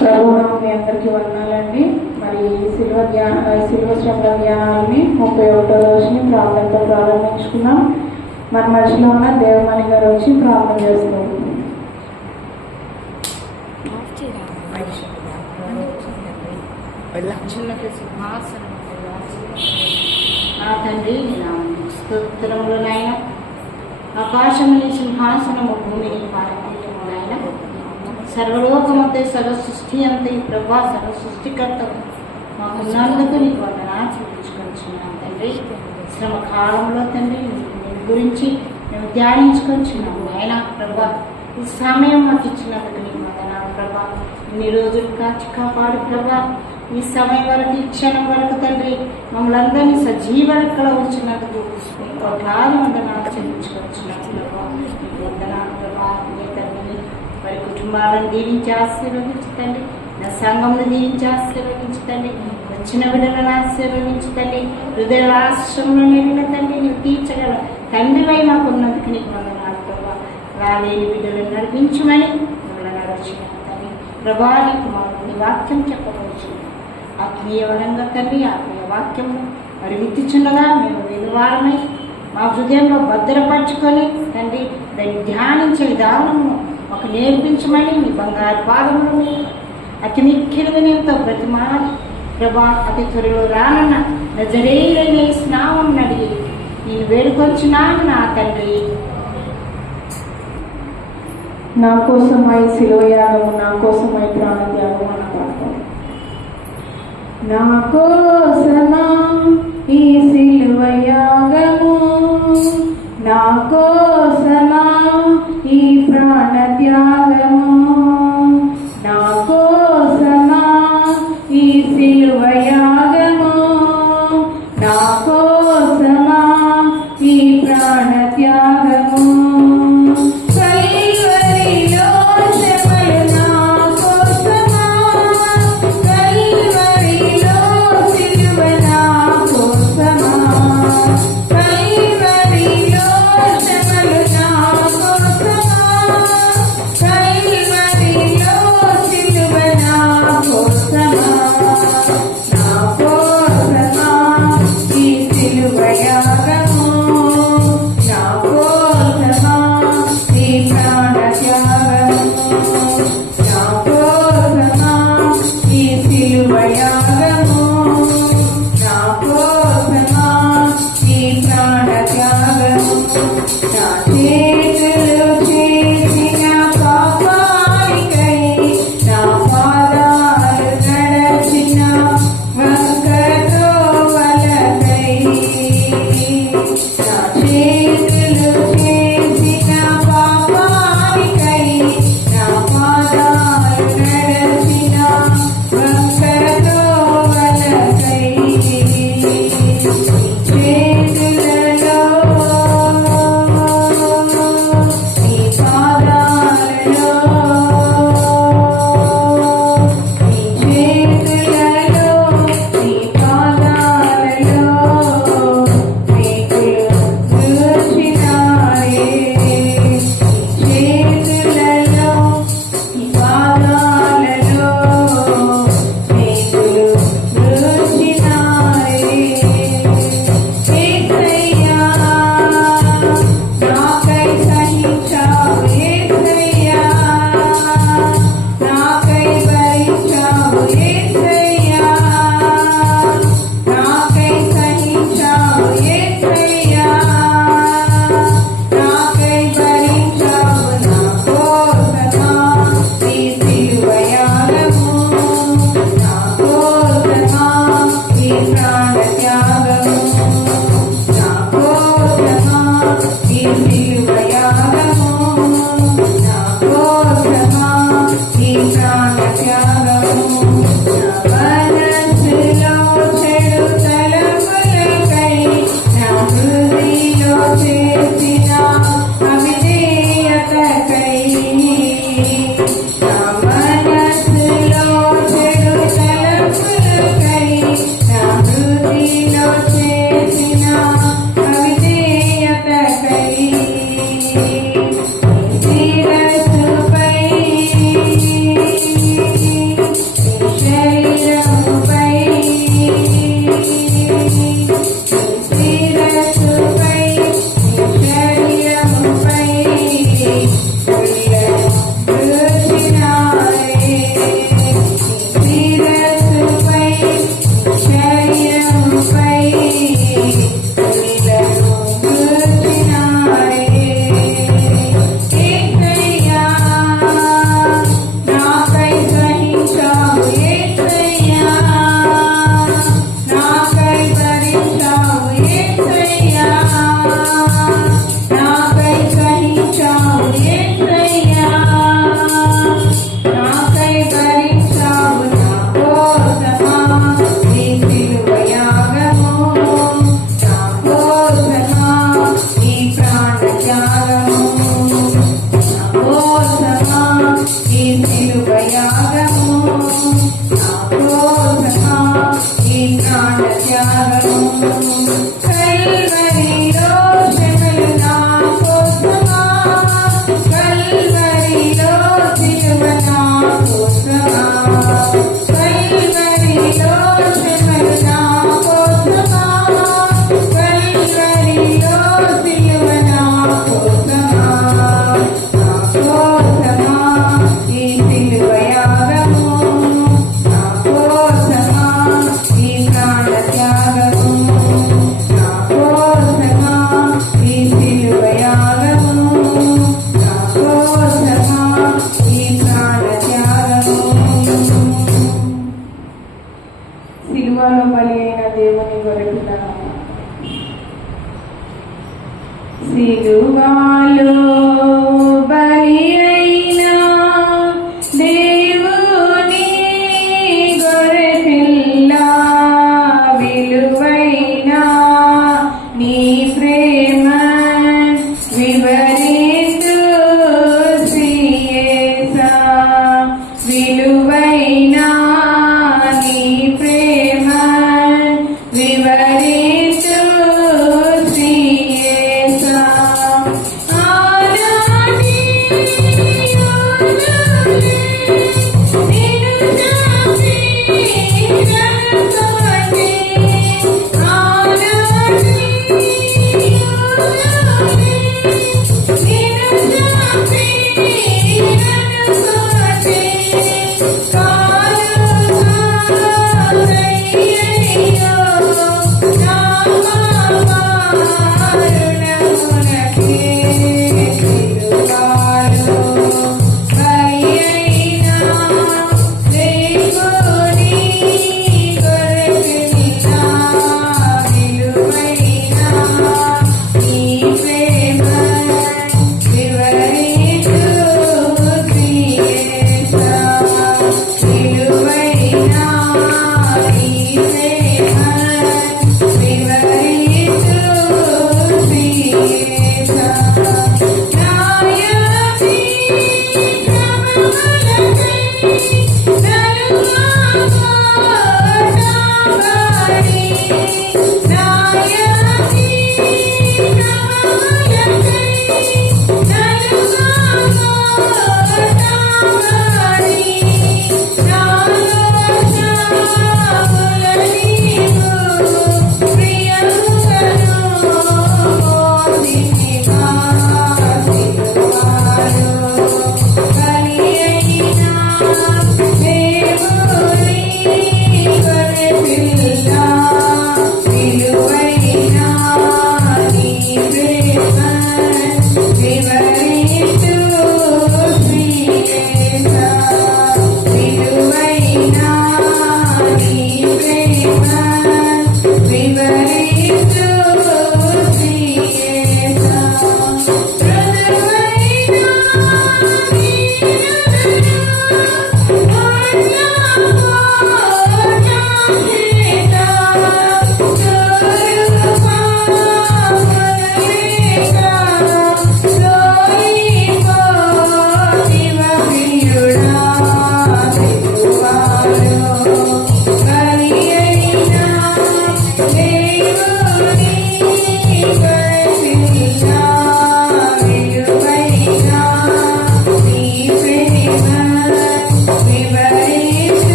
ప్రభునామం మీ అందరికీ వందనాలండి. మరి శిల్వ శ్రమల ధ్యానాన్ని 31వ రోజుని ప్రార్థనతో ప్రారంభించుకున్నాం. మన మధ్యలో ఉన్న దేవమణి గారు వచ్చి ప్రార్థన చేస్తారు. నా తండ్రి స్తోత్రములనైనా ఆకాశముని సింహాసనము భూమిని పారపీఠము నాయన సర్వలోకమంతే సర్వ సృష్టి అంతే ప్రభా సర్వ సృష్టికర్త మాకున్నందుకు నీకు వందనాలు చూపించుకొచ్చున్నాను తండ్రి. శ్రమ కాలంలో తండ్రి నీ గురించి మేము ధ్యానించుకొచ్చున్నాము ఆయన ప్రభా. ఈ సమయం మాకు ఇచ్చినందుకు నీకు వందనాలు ప్రభా. ఇన్ని రోజులు కాచి కాపాడు ప్రభా. ఈ సమయం వరకు ఈ క్షణం వరకు తండ్రి మమ్మల్ని అందరినీ సజీవ లెక్కలో ఉంచినందుకు కోట్లాది వందనాలు చెల్లించుకొచ్చున్నాను ప్రభా. నీకు వందనాలు ప్రభా. నీ తండ్రిని వారి కుటుంబాలను దీవించి ఆశీర్వదించండి. నా సంఘంను దీవించి ఆశీర్వదించండి. వచ్చిన బిడ్డలను ఆశీర్వదించండి. హృదయ రాష్ట్రంలో నిండిన తండ్రి నువ్వు తీర్చగల తండ్రివై మాకు ఉన్నందుకు నీకు వందనాలు ప్రభా. రాలేని బిడ్డలను నడిపించమని మిమ్మల్ని నడిచిన తండ్రి ప్రభా. నీకు మాకు నీ వాక్యం చెప్పవచ్చు ఆత్మీయ వరంగా తండ్రి ఆత్మీయ వాక్యం మరి విత్తుచుండగా మేము వెలువారమై మా హృదయంలో భద్రపరచుకొని తండ్రి దాన్ని ధ్యానించే విధానము మాకు నేర్పించమని మీ బంగారు పాదములు అతి మిక్కిలిగా నేనుతో బ్రతిమాలి ప్రభా. అతి త్వరలో రానున్న నజరేయుడైన స్నామం అడిగి నేను వేడుకొచ్చున్నాను నా తండ్రి. నా కోసమై శిలువ యాగము, నా కోసమై ప్రాణత్యాగం అని పాడతారు. నా కోసమా ఈ శిలువ యాగము, నా కోసమా ఈ ప్రాణత్యాగము, నా కోసమా ఈ శిలువ యాగము, నా కోసమా ఈ ప్రాణత్యాగము. Come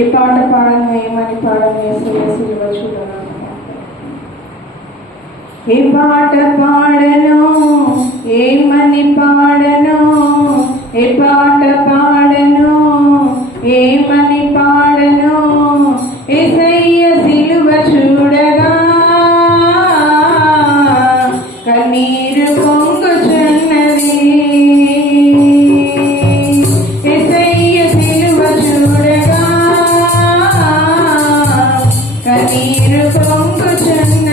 ఏ పాట పాడను ఏమని పాడను యేసయ్య సిలువ చూడను. ఏ పాట పాడను ఏమని పాడను, ఏ పాట పాడను ఏమని పాడను, యేసయ్య సిలువ చూడగా కన్నీరు పొంగుచున్నది. యేసయ్య సిలువ చూడగా కన్నీరు పొంగుచున్నది.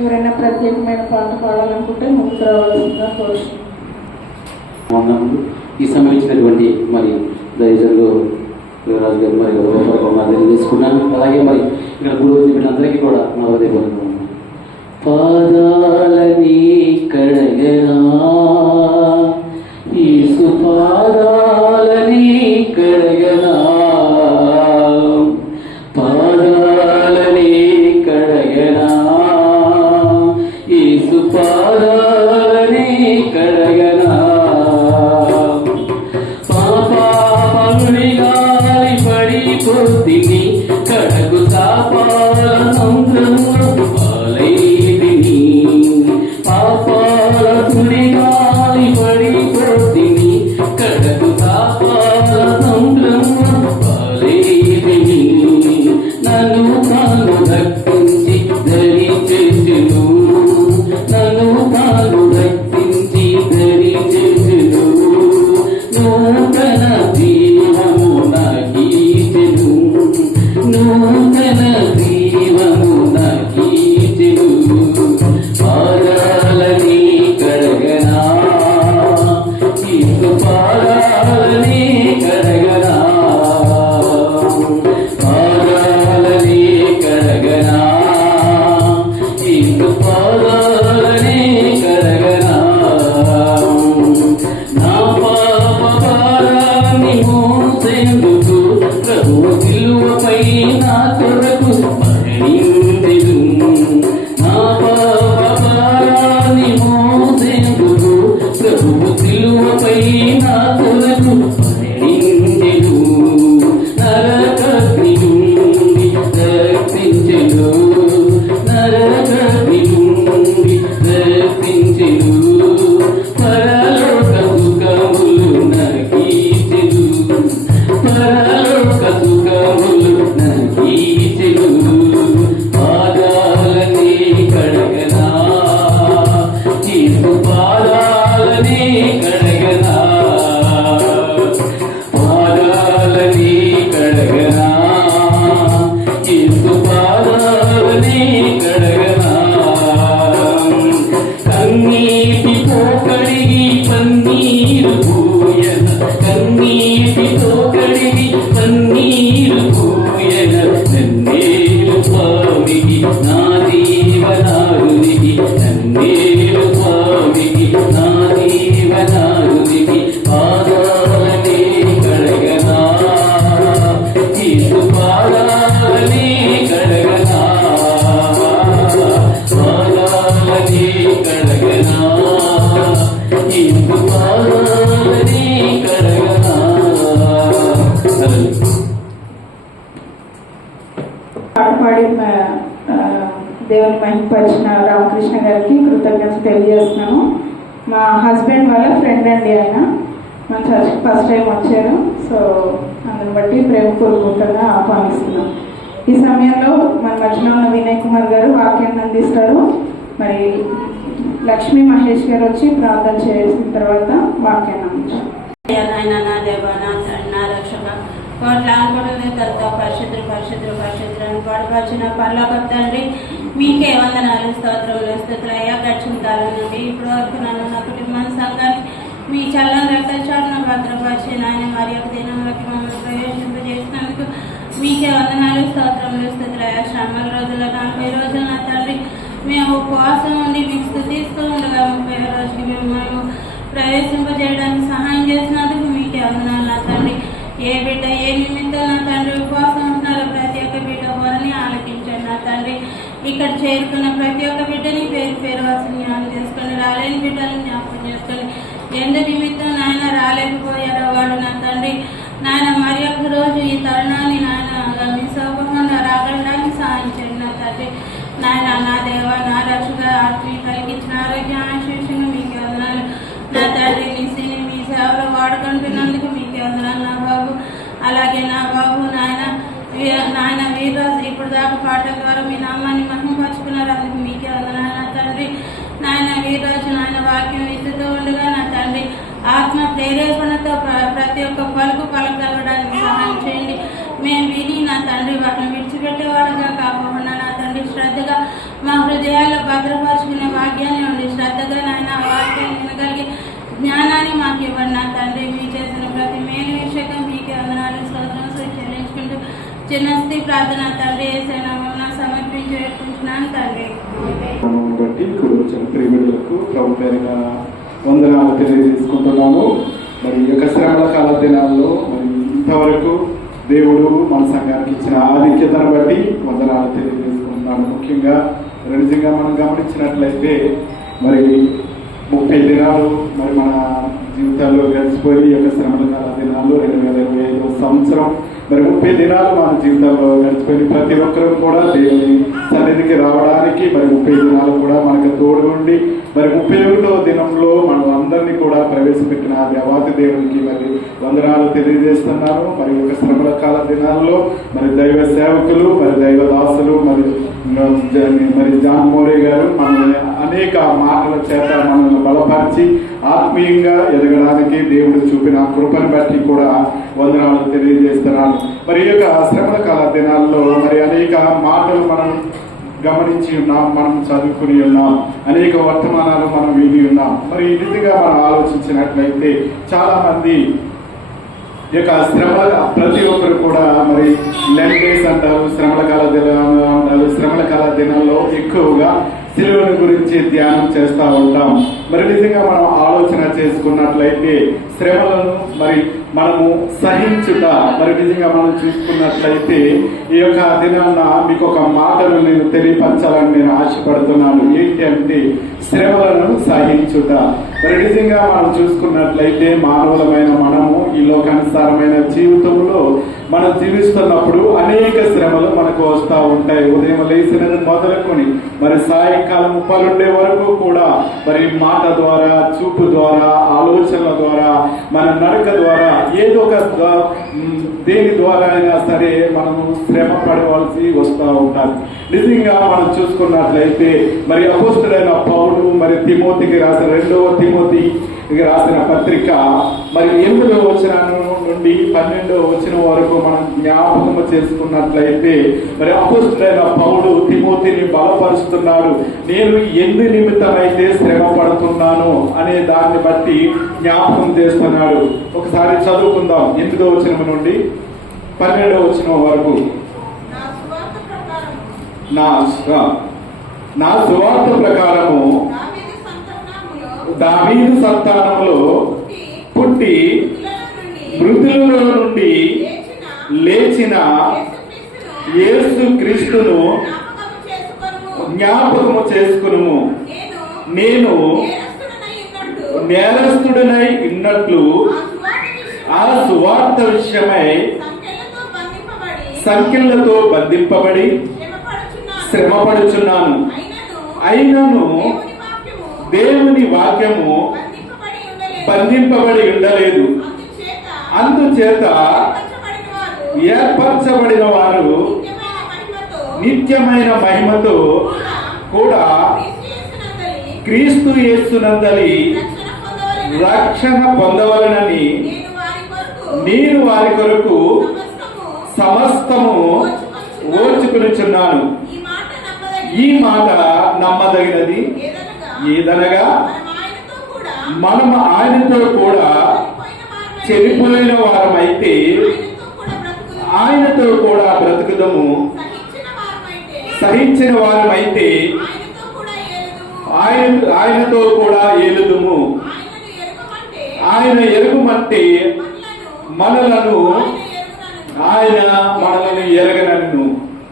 ఎవరైనా ప్రత్యేకమైన పాట పాడాలనుకుంటే ముందుకు రావాల్సిందిగా కోరుతున్నాను. ఈ సమయం ఇచ్చినటువంటి మరి దయచేసి యువరాజు గారు మరి తెలియజేసుకున్నాను. అలాగే మరి ఇక్కడ గురువు వీళ్ళందరికీ కూడా నా హృదయపూర్వకంగా పాదాలని కడగనా యేసు పాదాలని కడగనా పాదాలని కడగనా యేసు పాదాలని కడగనా పాపాపమునిగాలి పడిపోతిని కడగు సాపాల సముద్రములు పాలైతిని పాపాల సుడిగాలి నూతన జీవము నాకీచెను పాదాలని కడగనా యేసు పాదాలని కడగనా పాదాలని కడగనా యేసు పాదాలని కడగనా నా పాప భారాన్ని మోసేందుకు ప్రభువు సిలువపై నా కొరకు మరణించెను నా పాప భారాన్ని మోసేందుకు ప్రభువు సిలువపై నా కొరకు మరణించెను నరకాగ్ని నుండి రక్షించెను నరకాగ్ని నుండి రక్షించెను పరలోక సుఖములు నాకీచెను పరలోక సుఖములు నాకీచెను పాదాలని కడగనా యేసు పాదాలని కడగనా పాదాలని కడగనా యేసు పాదాలని కడగనా కన్నీటితో కడిగి పన్నీరు పూయన కన్నీటితో కడిగి పన్నీరు పూయన నన్నేలు స్వామికి నా జీవనారునికి నన్నేలు స్వామికి నా జీవనారునికి పాదాలని కడగనా యేసు పాదాలని కడగనా పాదాలని కడగనా యేసు పాదాలని కడగనా పాడి దేవుని మహింపరిచిన రామకృష్ణ గారికి కృతజ్ఞత తెలియజేస్తున్నాను. మా హస్బెండ్ వాళ్ళ ఫ్రెండ్ అండి ఆయన మన చర్చ్కి ఫస్ట్ టైం వచ్చారు. సో అందుని బట్టి ప్రేమపూర్వకంగా ఆహ్వానిస్తున్నాం. ఈ సమయంలో మన మధ్యలో ఉన్న వినయ్ కుమార్ గారు వాక్యాన్ని అందిస్తారు. మరి లక్ష్మీ మహేష్ గారు వచ్చి ప్రార్థన చేసిన తర్వాత వాక్యాన్ని అందించారు. నాయన నా దేవ నా రక్షక కోట్లానుకుంటుంది తనతో పరిశుద్ధులు పరిశుద్ధులు పరిశుద్ధులు అని పాడుపరిచిన పరలోక తండ్రి మీకే వందనాలు స్తోత్రములు స్తుతులు అయ్యా. గడిచిన కాలం నుండి ఇప్పటి వరకు నన్ను నా కుటుంబ సంఘాన్ని మీ చల్లని రక్తచాటును భద్రపరిచి నాయన మరి ఒక దినంలోకి మమ్మల్ని ప్రవేశింపజేసినందుకు మీకే వందనాలు స్తోత్రములు స్తుతులు అయ్యా. శ్రమల రోజుల్లో 40 రోజులు నా తండ్రి మేము ఉపవాసం ఉండి మీకు స్తుతిస్తూ ఉండగా 30వ రోజుకి మేము ప్రవేశింపజేయడానికి సహాయం చేసినందుకు మీకే వందనాలు నా తండ్రి. ఏ బిడ్డ ఏ నిమిత్తం నా తండ్రి ఉపవాసం ఉంటున్నారో ప్రతి ఒక్క బిడ్డ వారిని ఆలకించండి నా తండ్రి. ఇక్కడ చేరుకున్న ప్రతి ఒక్క బిడ్డని పేరు పేరు వాసిని జ్ఞానం చేసుకోండి. రాలేని బిడ్డలను జ్ఞాపకం చేసుకోండి. ఎందు నిమిత్తం నాయన రాలేకపోయారో వాడు నా తండ్రి నాయన మరి ఒక్క రోజు ఈ తరుణాన్ని నాయన మిస్ అవ్వకుండా రాగలడానికి సహాయం చేయండి నా తండ్రి. నాయన నా దేవ నా రక్షగా ఆత్మీ కలిగించిన ఆరోగ్య ఆశీస్సును మీకు వందనాలు నా తండ్రి. నిసిని మీ సేవలో వాడుకుంటున్నందుకు మీకు వందనాలు నా బాబు. అలాగే నా బాబు నాయన వీర్రాజు ఇప్పుడు దాకా పాటల ద్వారా మీ నామాన్ని మహిమపరుచుకున్నారు. అందుకు మీకే వందనాలు నా తండ్రి. నాయన వీర్రాజు నాయన వాక్యం ఇస్తుతూ ఉండగా నా తండ్రి ఆత్మ ప్రేరేపణతో ప్రతి ఒక్క పలుకు పలకగలగడానికి సహాయం చేయండి. మేము విని నా తండ్రి వాటిని విడిచిపెట్టేవాడుగా కాకుండా నా తండ్రి శ్రద్ధగా మా హృదయాల్లో భద్రపరుచుకునే వాక్యాన్ని ఉండి శ్రద్ధగా నాయన వాక్యాన్ని వినగలిగే జ్ఞానాన్ని మాకు ఇవ్వండి నా తండ్రి. మీ చేసిన ప్రతి మేలు విషయం మీకే వందనాలు స్తోత్రం చెల్లించుకుంటూ చిన్నస్తి ప్రార్థన తండ్రి ఏసైనా సమర్పించి పెట్టుకుంటున్నాను తండ్రి. బట్టి వచ్చిన ప్రియములకు ప్రభు పేరున వందనాలు తెలియజేసుకుంటున్నాము. మరి ఈ యొక్క శ్రమల కాల దినాల్లో మరి ఇంతవరకు దేవుడు మన సంఘానికి ఇచ్చిన ఆధిక్యతను బట్టి వందనాలు తెలియజేసుకుంటున్నాను. ముఖ్యంగా నిజంగా మనం గమనించినట్లయితే మరి 30 దినాలు మరి మన జీవితాల్లో గడిచిపోయి ఈ యొక్క శ్రమల కాల దినాలు 2025 సంవత్సరం మరి 30 దినాలు మన జీవితంలో గడిచిపోయి ప్రతి ఒక్కరూ కూడా దేవుని సన్నిధికి రావడానికి మరి 30 దినాలు కూడా మనకు తోడు ఉండి మరి 31వ దినంలో మనం అందరినీ కూడా ప్రవేశపెట్టిన దేవాతి దేవునికి మరి వందనాలు తెలియజేస్తున్నాను. మరి యొక్క శ్రమల కాల దినాల్లో మరి దైవ సేవకులు మరి దైవ దాసులు మరి జాన్ మోరే గారు మనల్ని అనేక మాటల చేత మనల్ని బలపరిచి ఆత్మీయంగా ఎదగడానికి దేవుడు చూపిన కృపను బట్టి కూడా వందనాలు తెలియజేస్తున్నాను. మరి ఈ యొక్క శ్రమల కాల దినాల్లో మరి అనేక మాటలు మనం గమనించి ఉన్నాం, మనం చదువుకుని ఉన్నాం, అనేక వర్తమానాలు మనం విని ఉన్నాం. మరి నిజంగా మనం ఆలోచించినట్లయితే చాలా మంది ఈ యొక్క శ్రమల ప్రతి ఒక్కరు కూడా మరి 11 days అంటారు, శ్రమల కాల దినాలు అంటారు. శ్రమల కాల దినాల్లో ఎక్కువగా సిలువను గురించి ధ్యానం చేస్తూ ఉంటాం. మరి నిజంగా మనం ఆలోచన చేసుకున్నట్లయితే శ్రమలను మరి మనము సహించుట, మరి నిజంగా మనం చూసుకున్నట్లయితే ఈ యొక్క దినాన్న మీకు ఒక మాటను నేను తెలియపరచాలని నేను ఆశపడుతున్నాను. ఏంటి అంటే శ్రమలను సహించుట. మరి నిజంగా మనం చూసుకున్నట్లయితే మానవులమైన మనము ఈ లోకానుసారమైన జీవితంలో మనం జీవిస్తున్నప్పుడు అనేక శ్రమలు మనకు వస్తూ ఉంటాయి. ఉదయం లేచినది మొదలుకొని మరి సాయంకాలం పలుండే వరకు కూడా మరి మాట ద్వారా, చూపు ద్వారా, ఆలోచనల ద్వారా, మన నడక ద్వారా ఏదో ఒక దేని ద్వారా అయినా సరే మనము శ్రమ పడవలసి వస్తూ ఉంటారు. నిజంగా మనం చూసుకున్నట్లయితే మరి అపోస్తలుడైన పౌలు మరి తిమోతికి రాసిన 2వ తిమోతికి రాసిన పత్రిక మరి 8వ వచనం నుండి 12వ వచనం వరకు మనం జ్ఞాపకము చేసుకున్నట్లయితే మరి అపోస్తలుడైన పౌలు తిమోతిని బలపరుస్తున్నాడు. నేను ఎందు నిమిత్తమైతే శ్రమ పడుతున్నాను అనే దాన్ని బట్టి జ్ఞాపకం చేస్తున్నాడు. ఒకసారి చదువుకుందాం 8వ వచనం నుండి 12వ వచనం వరకు. నా సువార్త ప్రకారము దావీదు సంతానములో పుట్టి మృతులలో నుండి లేచిన యేసు క్రీస్తును జ్ఞాపకము చేసుకును. నేను నేరస్తుడనై ఉన్నట్లు ఆ సువార్త విషయమై సంఖ్యలతో బంధింపబడి శ్రమపడుచున్నాను. అయినను దేవుని వాక్యము బంధింపబడి ఉండలేదు. అందుచేత ఏర్పరచబడిన వారు నిత్యమైన మహిమతో కూడా క్రీస్తు యేసునందలి రక్షణ పొందవలనని నేను వారి కొరకు సమస్తము ఓర్చుకునిచున్నాను. ఈ మాట నమ్మదగినది ఏదనగా మనం ఆయనతో కూడా చనిపోయిన వారమైతే ఆయనతో కూడా బ్రతుకుదము, సహించిన వారమైతే ఆయనతో కూడా ఏలుదుము. ఆయన ఎరుగుమంటే మనలను ఎరగనన్ను.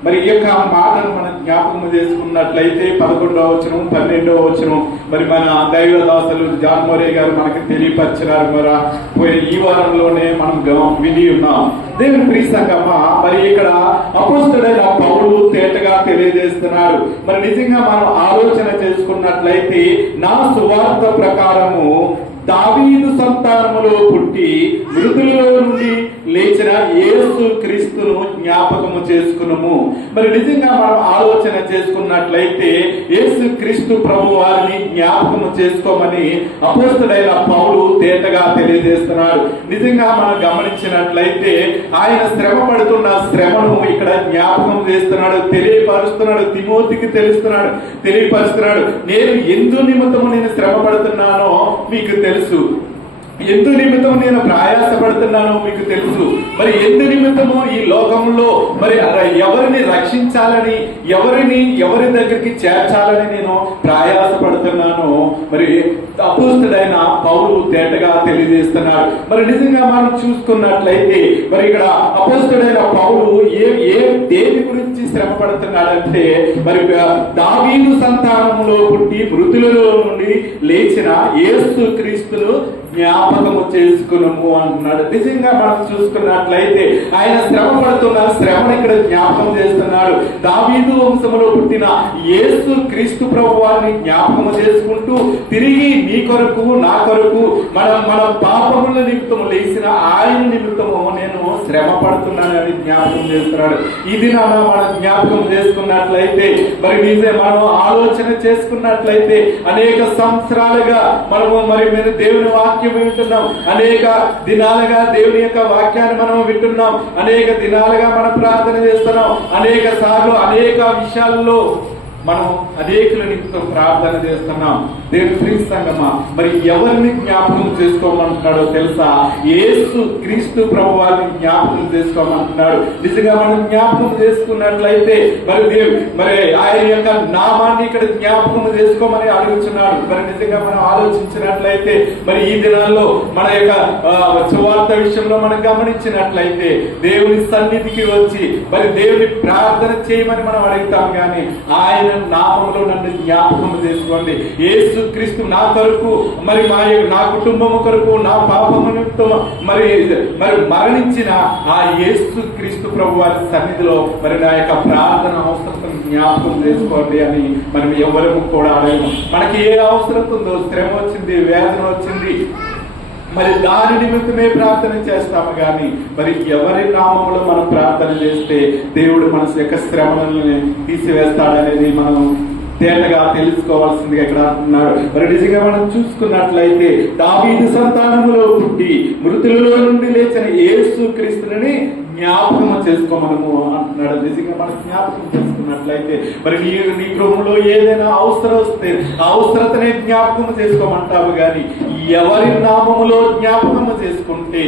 మరి ఈ యొక్క మాటను మనం జ్ఞాపకం చేసుకున్నట్లయితే 11వ వచనం 12వ వచనం మరి మన దైవదాసులు జాన్ మోరే గారు మనకి తెలియపరిచినారు. మరి పోయిన ఈ వారంలోనే మనం విని ఉన్నాం. దేవుని ప్రియ సంగమా, మరి ఇక్కడ అపోస్తలుడైన పౌలు తేటగా తెలియజేస్తున్నాడు. మరి నిజంగా మనం ఆలోచన చేసుకున్నట్లయితే నా సువార్త ప్రకారము దావీదు సంతానములో పుట్టి మృతులలో నుండి లేచిన యేసు క్రీస్తును జ్ఞాపకము చేసుకున్నాము. మరి నిజంగా మనం ఆలోచన చేసుకున్నట్లయితే యేసు క్రీస్తు ప్రభు వారిని జ్ఞాపకము చేసుకోమని అపోస్తలుడైన పౌలు తేటగా తెలియజేస్తున్నాడు. నిజంగా మనం గమనించినట్లయితే ఆయన శ్రమ పడుతున్న శ్రమను ఇక్కడ జ్ఞాపకం చేస్తున్నాడు, తెలియపరుస్తున్నాడు. తిమోతికి తెలియపరుస్తున్నాడు. నేను ఎందు నిమిత్తము నేను శ్రమ పడుతున్నానో మీకు తెలుసు, ఎందు నిమిత్తం నేను ప్రయాసపడుతున్నానో మీకు తెలుసు. మరి ఎందు నిమిత్తము ఈ లోకంలో మరి ఎవరిని రక్షించాలని, ఎవరి దగ్గరికి చేర్చాలని నేను ప్రయాసపడుతున్నానో మరి అపోస్తలుడైన పౌలు తేటగా తెలియజేస్తున్నాడు. మరి నిజంగా మనం చూసుకున్నట్లయితే మరి ఇక్కడ అపోస్తలుడైన పౌలు దేని గురించి శ్రమ పడుతున్నాడంటే మరి దావీదు సంతానములో పుట్టి మృతులలో నుండి లేచిన యేసు క్రీస్తును జ్ఞాపకం జ్ఞాపకము చేసుకునము అంటున్నాడు. నిజంగా మనం చూసుకున్నట్లయితే ఆయన శ్రమ పడుతున్న శ్రమను ఇక్కడ జ్ఞాపకం చేస్తున్నాడు. దావీదు వంశములో పుట్టిన యేసు క్రీస్తు ప్రభు వారిని జ్ఞాపకము చేసుకుంటూ తిరిగి నీ కొరకు నా కొరకు మన పాపముల నిమిత్తము లేచిన ఆయన నిమిత్తము నేను శ్రమ పడుతున్నానని జ్ఞాపకం చేస్తున్నాడు. ఇది మనం జ్ఞాపకం చేసుకున్నట్లయితే మరి నిజే మనం ఆలోచన చేసుకున్నట్లయితే అనేక సంవత్సరాలుగా మనము మీరు దేవుని వాక్యం వింటున్నాం, అనేక దినాలుగా దేవుని యొక్క వాక్యాన్ని మనం వింటున్నాం, అనేక దినాలుగా మనం ప్రార్థన చేస్తున్నాం, అనేక సార్లు అనేక విషయాల్లో మనం అనేకుల నిమిత్తం ప్రార్థన చేస్తున్నాం. దేవుని ప్రియ సంగమా, మరి ఎవరిని జ్ఞాపకం చేసుకోమంటున్నాడో తెలుసా? యేసు క్రీస్తు ప్రభు వారిని జ్ఞాపకం చేసుకోమంటున్నాడు. నిజంగా మనం జ్ఞాపకం చేసుకున్నట్లయితే మరి ఆయన యొక్క నామాన్ని ఇక్కడ జ్ఞాపకం చేసుకోమని అడుగుతున్నాడు. మరి నిజంగా మనం ఆలోచించినట్లయితే మరి ఈ దినాల్లో మన యొక్క సువార్త విషయంలో మనం గమనించినట్లయితే దేవుని సన్నిధికి వచ్చి మరి దేవుని ప్రార్థన చేయమని మనం అడుగుతాం, కానీ ఆయన నామములో నన్ను జ్ఞాపకం చేసుకోండి. యేసు క్రీస్తు నా కొరకు మరి నా కుటుంబం కొరకు నా పాపము నిమిత్తం మరి మరణించిన ఆ యేసు క్రీస్తు ప్రభు వారి సన్నిధిలో మరి నా యొక్క ప్రార్థన అవసరతను జ్ఞాపకం చేసుకోండి అని మనం ఎవరు కూడా అడగము. మనకి ఏ అవసరం ఉందో, శ్రమ వచ్చింది, వేదన వచ్చింది, మరి దాని నిమిత్తమే ప్రార్థన చేస్తాము, కానీ మరి ఎవరి నామములో మనం ప్రార్థన చేస్తే దేవుడు మన యొక్క శ్రమలను తీసివేస్తాడనేది మనం తేటగా తెలుసుకోవాల్సిందిగా ఇక్కడ అంటున్నాడు. మరి నిజంగా మనం చూసుకున్నట్లయితే దావీదు సంతానములో పుట్టి మృతులలో నుండి లేచిన యేసు క్రీస్తుని జ్ఞాపకం చేసుకోమనము అంటున్నాడు. నిజంగా మనం జ్ఞాపకం చేసుకున్నట్లయితే మరి నీ గృహంలో ఏదైనా అవసరం వస్తే ఆ అవసరతనే జ్ఞాపకం చేసుకోమంటావు, కానీ ఎవరి నామములో జ్ఞాపకము చేసుకుంటే,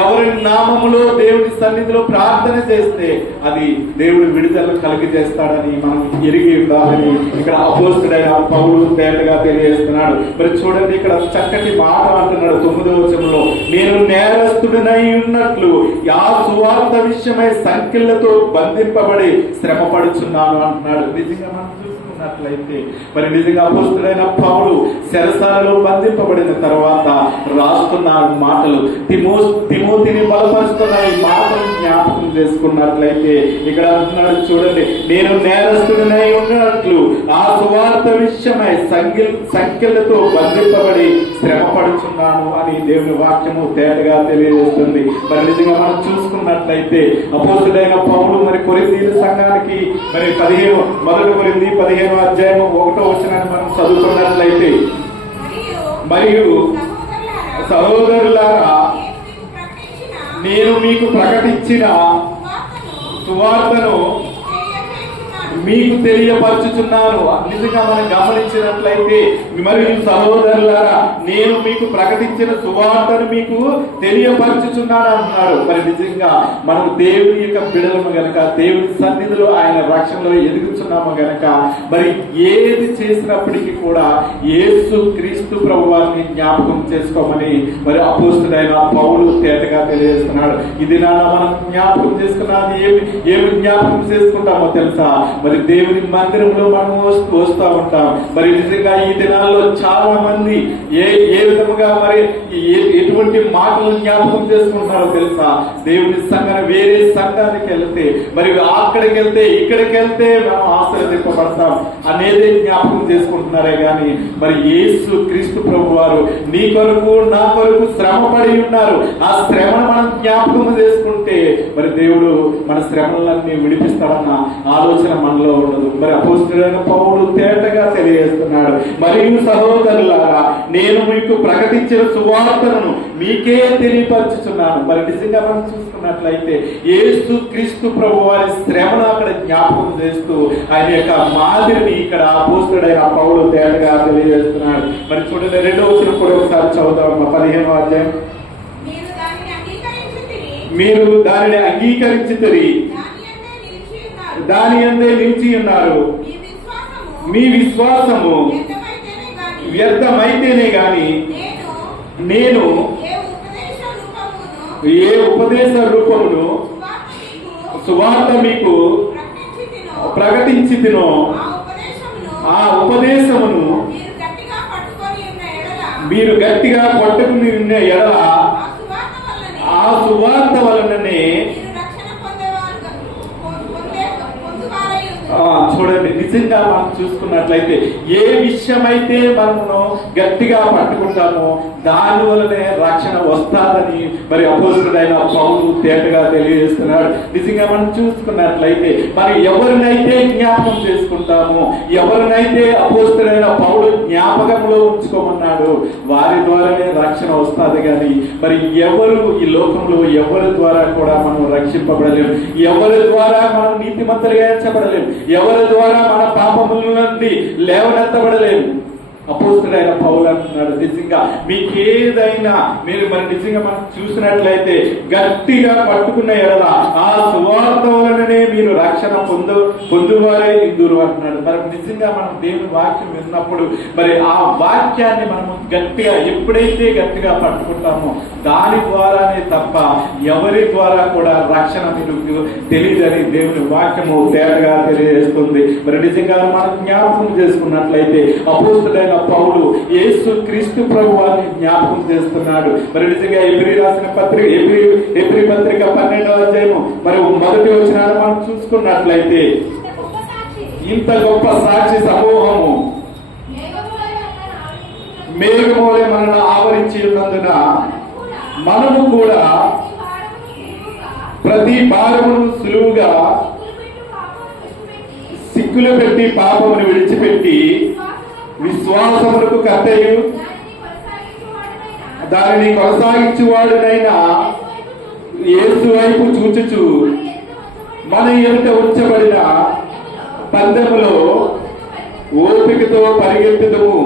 ఎవరి నామములో దేవుడి సన్నిధిలో ప్రార్థన చేస్తే అది దేవుడు విడుదల కలిగజేస్తాడని మనం ఎరిగి ఉండాలని ఇక్కడ అపోస్తుడైన పౌలు తేటగా తెలియజేస్తున్నాడు. మరి చూడండి, ఇక్కడ చక్కటి మాట అంటున్నాడు 9వ వచనంలో, నేను నేరస్తుడినై ఉన్నట్లు ఆ సువార్త విషయమై సంఖ్యలతో బంధింపబడి శ్రమ పడుచున్నాను అంటున్నాడు. నిజంగా మనం చూసుకున్నట్లయితే మరి నిజంగా అపోస్తుడైన పౌలు చెరసాలలో బంధింపబడిన తర్వాత రాస్తున్న మాటలు, తిమోతిని బలపరుస్తున్న ఈ మాటలు జ్ఞాపకం చేసుకున్నట్లయితే ఇక్కడ అంటున్నాడు, చూడండి, నేను నేరస్తుడినై ఉన్నట్లు ఆ సువార్త విషయమై సంఖ్యలతో బంధింపబడి శ్రమ పడుచున్నాను అని దేవుని వాక్యము తేటగా తెలియజేస్తుంది. మరి నిజంగా మనం చూసుకున్నట్లయితే అపోస్తుడైన పౌలు మరి కొరింథీయుల సంఘానికి మరి 1 కొరింథీ 15వ అధ్యాయం 1వ వచనాన్ని మనం చదువుకున్నట్లయితే, మరియు సహోదరులారా నేను మీకు ప్రకటించిన సువార్తను మీకు తెలియపరచుచున్నాను. నిజంగా మనం గమనించినట్లయితే మరియు సహోదరులారా నేను మీకు ప్రకటించిన సువార్తను మీకు తెలియపరచుచున్నాను అంటున్నారు. మరి నిజంగా మనం దేవుని యొక్క బిడలము గనక, దేవుని సన్నిధిలో ఆయన రక్షణలో ఎదుగుతున్నాము గనక మరి ఏది చేసినప్పటికీ కూడా యేసు క్రీస్తు ప్రభు వారిని జ్ఞాపకం చేసుకోమని మరి అపోస్తుడైన పౌలు తేటగా తెలియజేస్తున్నాడు. ఇది మనం జ్ఞాపకం చేసుకున్నది ఏమి జ్ఞాపకం చేసుకుంటామో తెలుసా? మరి దేవుని మందిరంలో మనం వస్తూ ఉంటాం. మరి నిజంగా ఈ దినాల్లో చాలా మంది ఏ విధముగా మరి ఎటువంటి మాటలు జ్ఞాపకం చేసుకుంటున్నారో తెలుసా? దేవుని సంఘాన్ని వేరే సంఘానికి వెళ్తే మరి అక్కడికి వెళ్తే ఇక్కడికి వెళ్తే మనం ఆశీర్వదింపబడతాం అనేది జ్ఞాపకం చేసుకుంటున్నారే కానీ మరి యేసు క్రీస్తు ప్రభు వారు నీ కొరకు నా కొరకు శ్రమ పడి ఉన్నారు. ఆ శ్రమను మనం జ్ఞాపకం చేసుకుంటే మరి దేవుడు మన శ్రమలన్నీ విడిపిస్తాడన్న ఆలోచన మనలో ఉండదు. మరి అపోస్తుడైన పౌలు తేటగా తెలియజేస్తున్నాడు, మరియు సహోదరులారా నేను మీకు ప్రకటించిన సువార్తను మీకే తెలియపరచుచున్నాను. మరి నిజంగా మనం చూసుకున్నట్లయితే యేసు క్రీస్తు ప్రభు వారి శ్రమను అక్కడ జ్ఞాపకం చేస్తూ ఆయన యొక్క మాదిరిని ఇక్కడ అపోస్తుడైన పౌలు తేటగా తెలియజేస్తున్నాడు. మరి చూడండి 2వ వచనం కూడా ఒకసారి చదువుతాం. 15వ అధ్యాయం, మీరు దానిని అంగీకరించితిరి, దాని యందే నిలిచి ఉన్నారు, మీ విశ్వాసము వ్యర్థమైతేనే గాని నేను ఏ ఉపదేశ రూపమును సువార్త మీకు ప్రకటించితినో ఆ ఉపదేశమును మీరు గట్టిగా పట్టుకుని ఉన్న ఎడల ఆ సువార్త వలననే చూడండి, నిజంగా మనం చూసుకున్నట్లయితే ఏ విషయమైతే మనము గట్టిగా పట్టుకుంటామో దాని వల్లనే రక్షణ వస్తాదని మరి అపోస్తలుడైన పౌలు తేటగా తెలియజేస్తున్నాడు. నిజంగా మనం చూసుకున్నట్లయితే మరి ఎవరినైతే జ్ఞాపకం చేసుకుంటామో, ఎవరినైతే అపోస్తలుడైన పౌలు జ్ఞాపకంలో ఉంచుకోమన్నాడు వారి ద్వారానే రక్షణ వస్తుంది. కానీ మరి ఎవరు ఈ లోకంలో ఎవరి ద్వారా కూడా మనం రక్షింపబడలేము, ఎవరి ద్వారా మనం నీతిమంతులుగా ఎంచబడలేము, ఎవరి ద్వారా మన పాపముల నుండి లేవనెత్తబడలేము. అపోస్తలుడైన పౌలు అంటున్నాడు, నిజంగా మీకేదైనా మీరు మరి నిజంగా మనం చూసినట్లయితే గట్టిగా పట్టుకున్న ఎడల ఆ సువార్త వలననే మీరు రక్షణ పొందువారే ఇందురు అంటున్నాడు. మరి నిజంగా మనం దేవుని వాక్యం విన్నప్పుడు మరి ఆ వాక్యాన్ని మనము గట్టిగా ఎప్పుడైతే గట్టిగా పట్టుకుంటామో దాని ద్వారానే తప్ప ఎవరి ద్వారా కూడా రక్షణ మీకు తెలియదని దేవుని వాక్యము తేటగా తెలియజేస్తుంది. మరి నిజంగా మనం జ్ఞాపకం చేసుకున్నట్లయితే అపోస్తలుడైన పౌలు యేసు క్రీస్తు ప్రభువాన్ని జ్ఞాపకం చేస్తున్నాడు. మరి నిజంగా ఎబ్రీ రాసిన పత్రిక ఎబ్రీ పత్రిక 12వ అధ్యాయము మరి 1వ వచనాన్ని మనం చూసుకున్నట్లయితే ఇంత గొప్ప సాక్షి సమూహము మేఘమూలే మనల్ని ఆవరించి ఉన్నందున మనము కూడా ప్రతి భారమును సులువుగా సిక్కులు పెట్టి పాపమును విడిచిపెట్టి విశ్వాసములకు కర్తయు దానిని కొనసాగించువాడునైనా యేసు వైపు చూచుచు మన ఎదుట ఉంచబడిన పందెములో ఓపికతో పరిగెత్తుదము.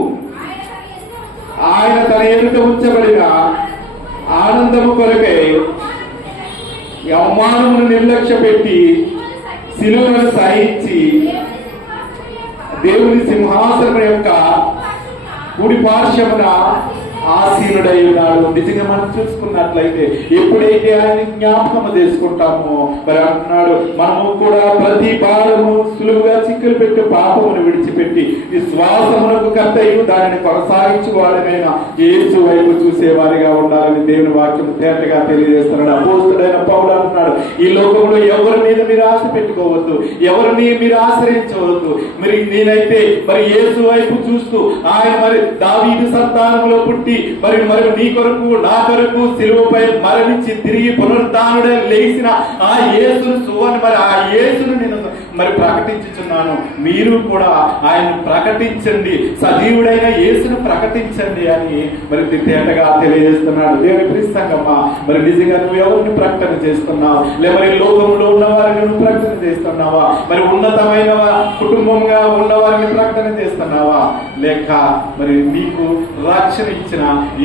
ఆయన తన ఎదుట ఉంచబడిన ఆనందము కొరకై అవమానమును నిర్లక్ష్య పెట్టి శిలువను సహించి దేవుని సింహాసనం యొక్క కుడి పార్శ్వమున ఆసీనుడై ఉన్నాడు. నిజంగా మనం చూసుకున్నట్లయితే ఎప్పుడైతే ఆయన జ్ఞాపకం చేసుకుంటామో మరి అంటున్నాడు, మనము కూడా ప్రతి భారము సులువుగా చిక్కులు పెట్టి పాపమును విడిచిపెట్టి విశ్వాసమునకు కర్తయు దానిని కొనసాగించువాడనైనా యేసు వైపు చూసేవారిగా ఉండాలని దేవుని వాక్యం తేటగా తెలియజేస్తున్నాడు. అపోస్తలుడైన పౌలు అంటున్నాడు, ఈ లోకంలో ఎవరి మీద మీరు ఆశ పెట్టుకోవద్దు, ఎవరిని మీరు ఆశ్రయించవద్దు. మరి నేనైతే మరి యేసు వైపు చూస్తూ ఆయన మరి దావీదు సంతానంలో పుట్టి మరి నీ కొరకు నా కొరకు సిలువపై మరణించి తిరిగి పునరుద్ధానుడై లేచిన ఆ యేసును మరి ఆ యేసును నేను మరి ప్రకటించుచున్నాను. మీరు కూడా ఆయన ప్రకటించండి, సజీవుడైన యేసును ప్రకటించండి అని మరి తేటగా తెలియజేస్తున్నాడు. దేవుని ప్రిస్తంగమ్మా, మరి నిజంగా నువ్వు ఎవరిని ప్రకటన చేస్తున్నావు? మరి లోకంలో ఉన్న వారిని నువ్వు ప్రకటన చేస్తున్నావా? మరి ఉన్నతమైన కుటుంబంగా ఉన్న వారిని ప్రకటన చేస్తున్నావా? లేక మరి నీకు రక్షణ ఇచ్చిన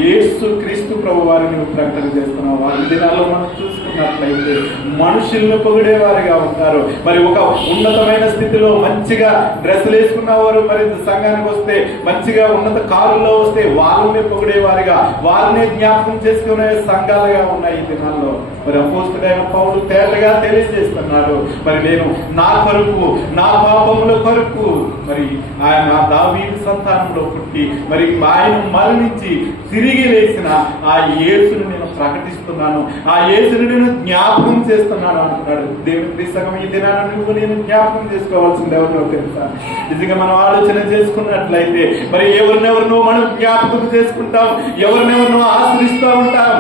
యేసు క్రీస్తు ప్రభు వారిని నువ్వు ప్రకటన చేస్తున్నావా? ఈ దినాల్లో మనం చూసుకున్నట్లయితే మనుషులను పొగిడేవారిగా ఉంటారు. మరి ఒక ఉన్నతమైన స్థితిలో మంచిగా డ్రెస్సులు వేసుకున్న వారు మరి సంఘానికి వస్తే మంచిగా ఉన్నత కారులో వస్తే వాళ్ళని పొగిడేవారిగా వాళ్ళనే జ్ఞాపకం చేసుకునే సంఘాలుగా ఉన్నాయి ఈ దినాల్లో. మరి అపోస్తలుడైన పౌలు తేటగా తెలియజేస్తున్నాడు, మరి నేను నా కొరకు నా పాపముల కొరకు మరి ఆయన దావీదు సంతానంలో పుట్టి మరి ఆయన మరణించి తిరిగి లేచిన ఆ యేసును నేను ప్రకటిస్తున్నాను, ఆ యేసును నేను జ్ఞాపకం చేస్తున్నాను అంటున్నాడు. దేవుని సగం ఈ దినాన్ని నువ్వు నేను జ్ఞాపకం చేసుకోవాల్సింది ఎవరినో తెలుసా? నిజంగా మనం ఆలోచన చేసుకున్నట్లయితే మరి ఎవరినెవరినో మనం జ్ఞాపకం చేసుకుంటాం, ఎవరినెవరినో ఆశ్రయిస్తూ ఉంటాం.